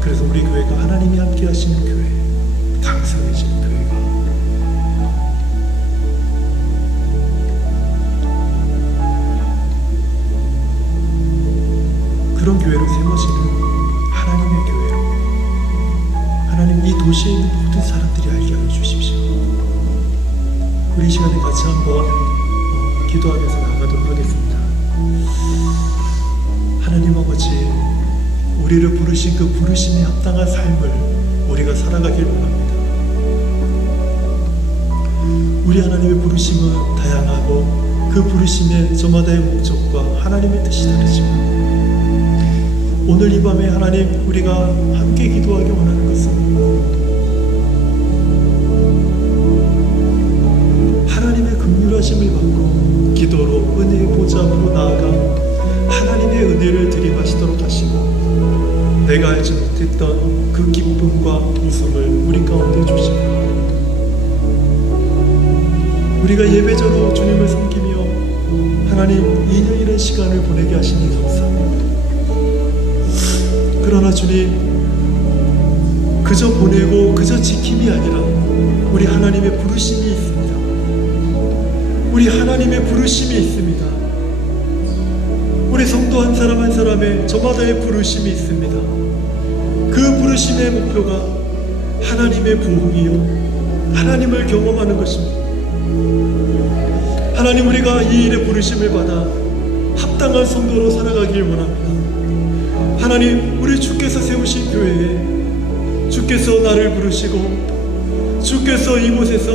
그래서 우리 교회가 하나님이 함께 하시는 교회, 강성해지는 교회가 그런 교회로 세워지는 하나님의 교회로 하나님 이 도시에 있는 모든 사람들이 알게 하여 주십시오. 우리 이 시간에 같이 한번 기도하면서 나아가도록 하겠습니다. 하나님 아버지, 우리를 부르신 그 부르심에 합당한 삶을 우리가 살아가길 원합니다. 우리 하나님의 부르심은 다양하고 그 부르심의 저마다의 목적과 하나님의 뜻이 다르지만 오늘 이 밤에 하나님 우리가 함께 기도하기 원하는 것은 하나님의 긍휼하심을 받고 기도로 은혜의 보좌 앞으로 나아가 하나님의 은혜를 들이마시도록 하시고 내가 알지 못했던 그 기쁨과 웃음을 우리 가운데 주시고 우리가 예배자로 주님을 섬기며 하나님 2년이라는 시간을 보내게 하시니 감사합니다. 그러나 주님, 그저 보내고 그저 지킴이 아니라 우리 하나님의 부르심이 있습니다. 우리 하나님의 부르심이 있습니다. 우리 성도 한 사람 한 사람의 저마다의 부르심이 있습니다. 그 부르심의 목표가 하나님의 부흥이요 하나님을 경험하는 것입니다. 하나님, 우리가 이 일의 부르심을 받아 합당한 성도로 살아가길 원합니다. 하나님, 우리 주께서 세우신 교회에 주께서 나를 부르시고 주께서 이곳에서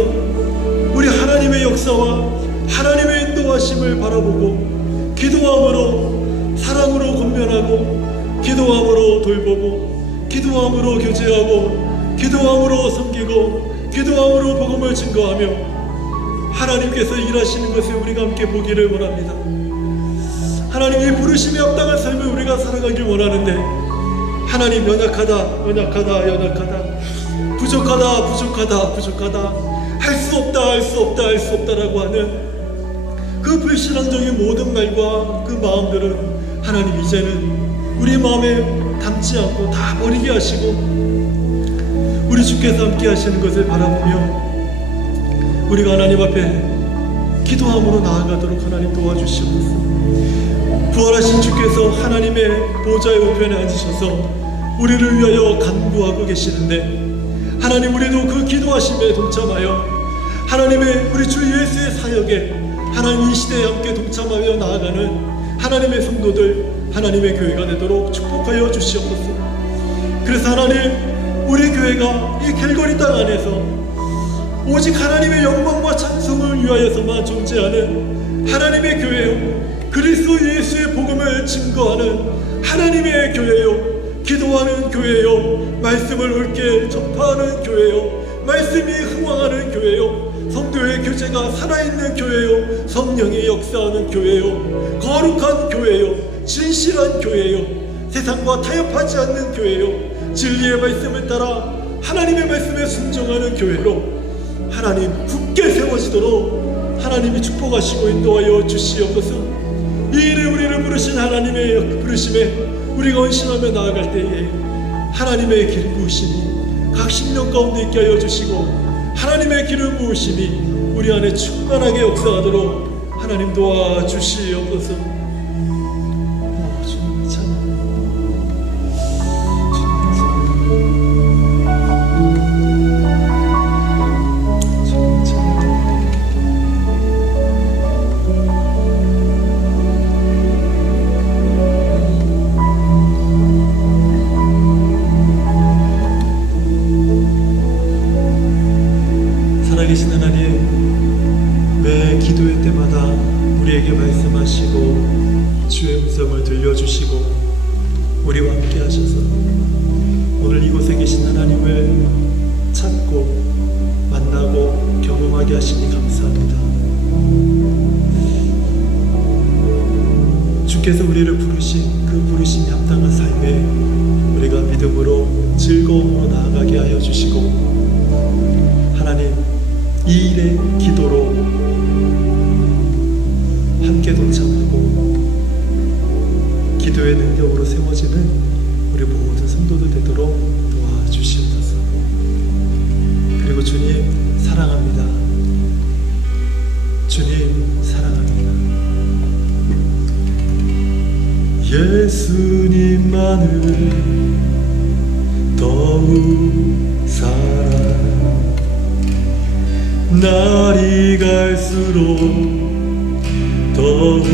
우리 하나님의 역사와 하나님의 인도하심을 바라보고 기도함으로 사랑으로 권면하고 기도함으로 돌보고 기도함으로 교제하고 기도함으로 섬기고 기도함으로 복음을 증거하며 하나님께서 일하시는 것을 우리가 함께 보기를 원합니다. 하나님의 부르심에 합당한 삶을 우리가 살아가길 원하는데, 하나님 연약하다 부족하다 할 수 없다라고 하는 그 불신앙적인 모든 말과 그 마음들은 하나님 이제는 우리 마음에 담지 않고 다 버리게 하시고, 우리 주께서 함께 하시는 것을 바라보며 우리가 하나님 앞에 기도함으로 나아가도록 하나님 도와주시옵소서. 부활하신 주께서 하나님의 보좌의 우편에 앉으셔서 우리를 위하여 간구하고 계시는데, 하나님 우리도 그 기도하심에 동참하여 하나님의 우리 주 예수의 사역에 하나님 이 시대에 함께 동참하여 나아가는 하나님의 성도들, 하나님의 교회가 되도록 축복하여 주시옵소서. 그래서 하나님, 우리 교회가 이 길거리 땅 안에서 오직 하나님의 영광과 찬송을 위하여서만 존재하는 하나님의 교회요, 그리스도 예수의 복음을 증거하는 하나님의 교회요, 기도하는 교회요, 말씀을 옳게 전파하는 교회요, 말씀이 흥왕하는 교회요, 성도의 교제가 살아있는 교회요, 성령이 역사하는 교회요, 거룩한 교회요, 진실한 교회요, 세상과 타협하지 않는 교회요, 진리의 말씀을 따라 하나님의 말씀에 순종하는 교회로 하나님 굳게 세워지도록 하나님이 축복하시고 인도하여 주시옵소서. 이 일에 우리를 부르신 하나님의 부르심에 우리가 헌신하며 나아갈 때에 하나님의 기름 부으심이 각 심령 가운데 있게 하여 주시고, 하나님의 기름 부으심이 우리 안에 충만하게 역사하도록 하나님 도와주시옵소서. 주님 찬양. 살아계신 하나님, 매 기도의 때마다 우리에게 말씀하시고 주의 음성을 들려주시고 우리와 함께 하셔서 오늘 이곳에 계신 하나님을 찾고 만나고 경험하게 하시니 감사합니다. 주께서 우리를 부르신 그 부르심이 합당한 삶에 우리가 믿음으로 즐거움으로 나아가게 하여 주시고, 하나님 이 일의 기도로 함께 동참하고 기도의 능력으로 세워지는 우리 모든 성도들 되도록 도와주시옵소서. 그리고 주님 사랑합니다. 주님 사랑합니다. 예수님만을 더욱 사랑, 날이 갈수록 더욱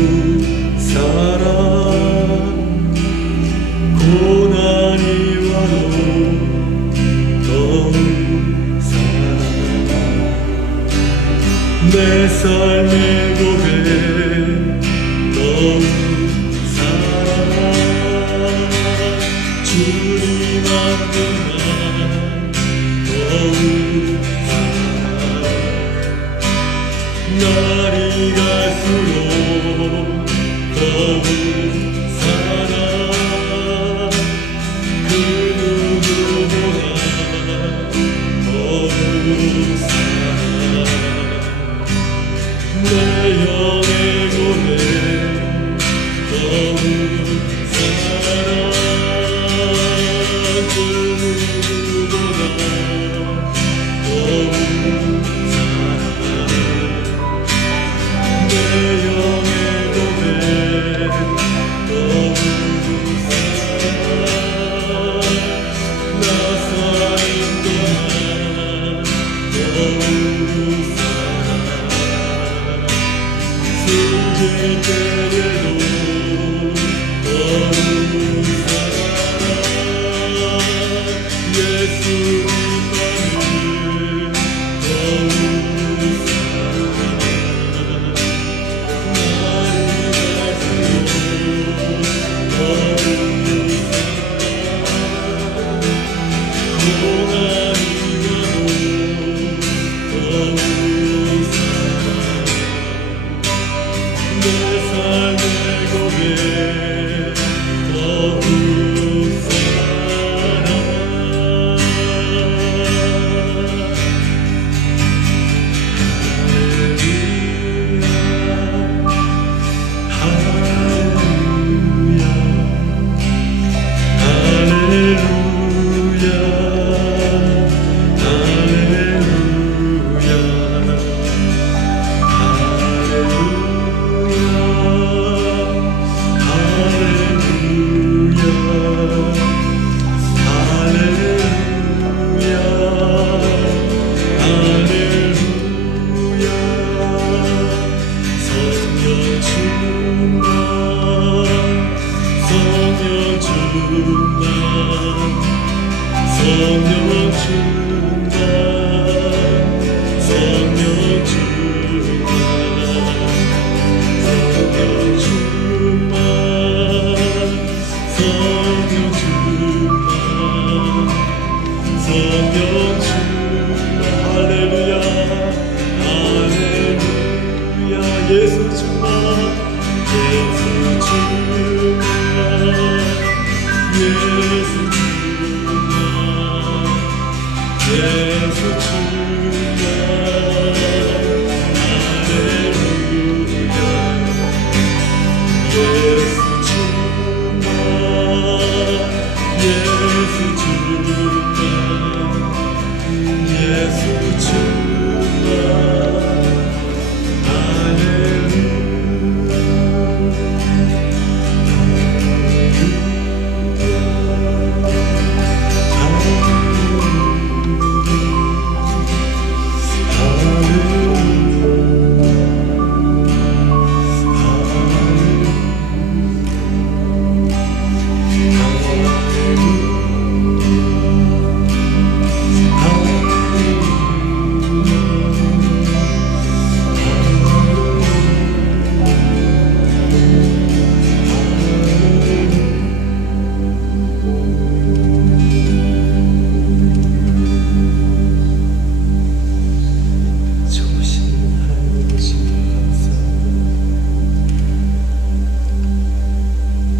사랑, 고난이 와도 더욱 사랑, 내 삶의 고백 더욱 사랑, 주님 앞에만 더욱 날이 갈수록 더욱 사랑, 그 누구보다 더욱 사랑, 내 영의 고백 더욱 사랑, 그 누구보다 더욱 숨질 때에도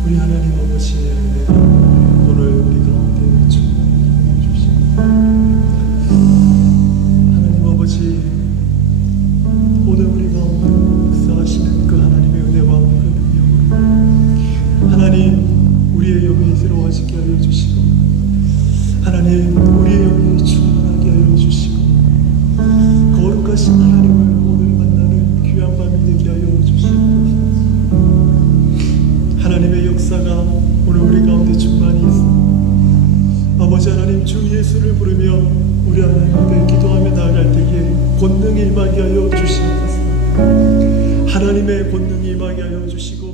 우리 하나님 아버지의 은혜가 오늘 우리 가운데 충만히 주시옵소서. 하나님 아버지, 오늘 우리 가운데 역사하시는 그 하나님의 은혜와 그 능력으로 하나님 우리의 영이 새로워지게 하여 주시고, 하나님 우리의 영이 충만하게 하여 주시고, 거룩하신 하나님을 오늘 만나는 귀한 밤이 되게 하여 주시옵소서. 하나님의 역사가 오늘 우리 가운데 충만히 있습니다. 아버지 하나님, 주 예수를 부르며 우리 하나님 앞에 기도하며 나아갈 때에 권능이 임하게 하여 주시옵소서. 하나님의 권능이 임하게 하여 주시고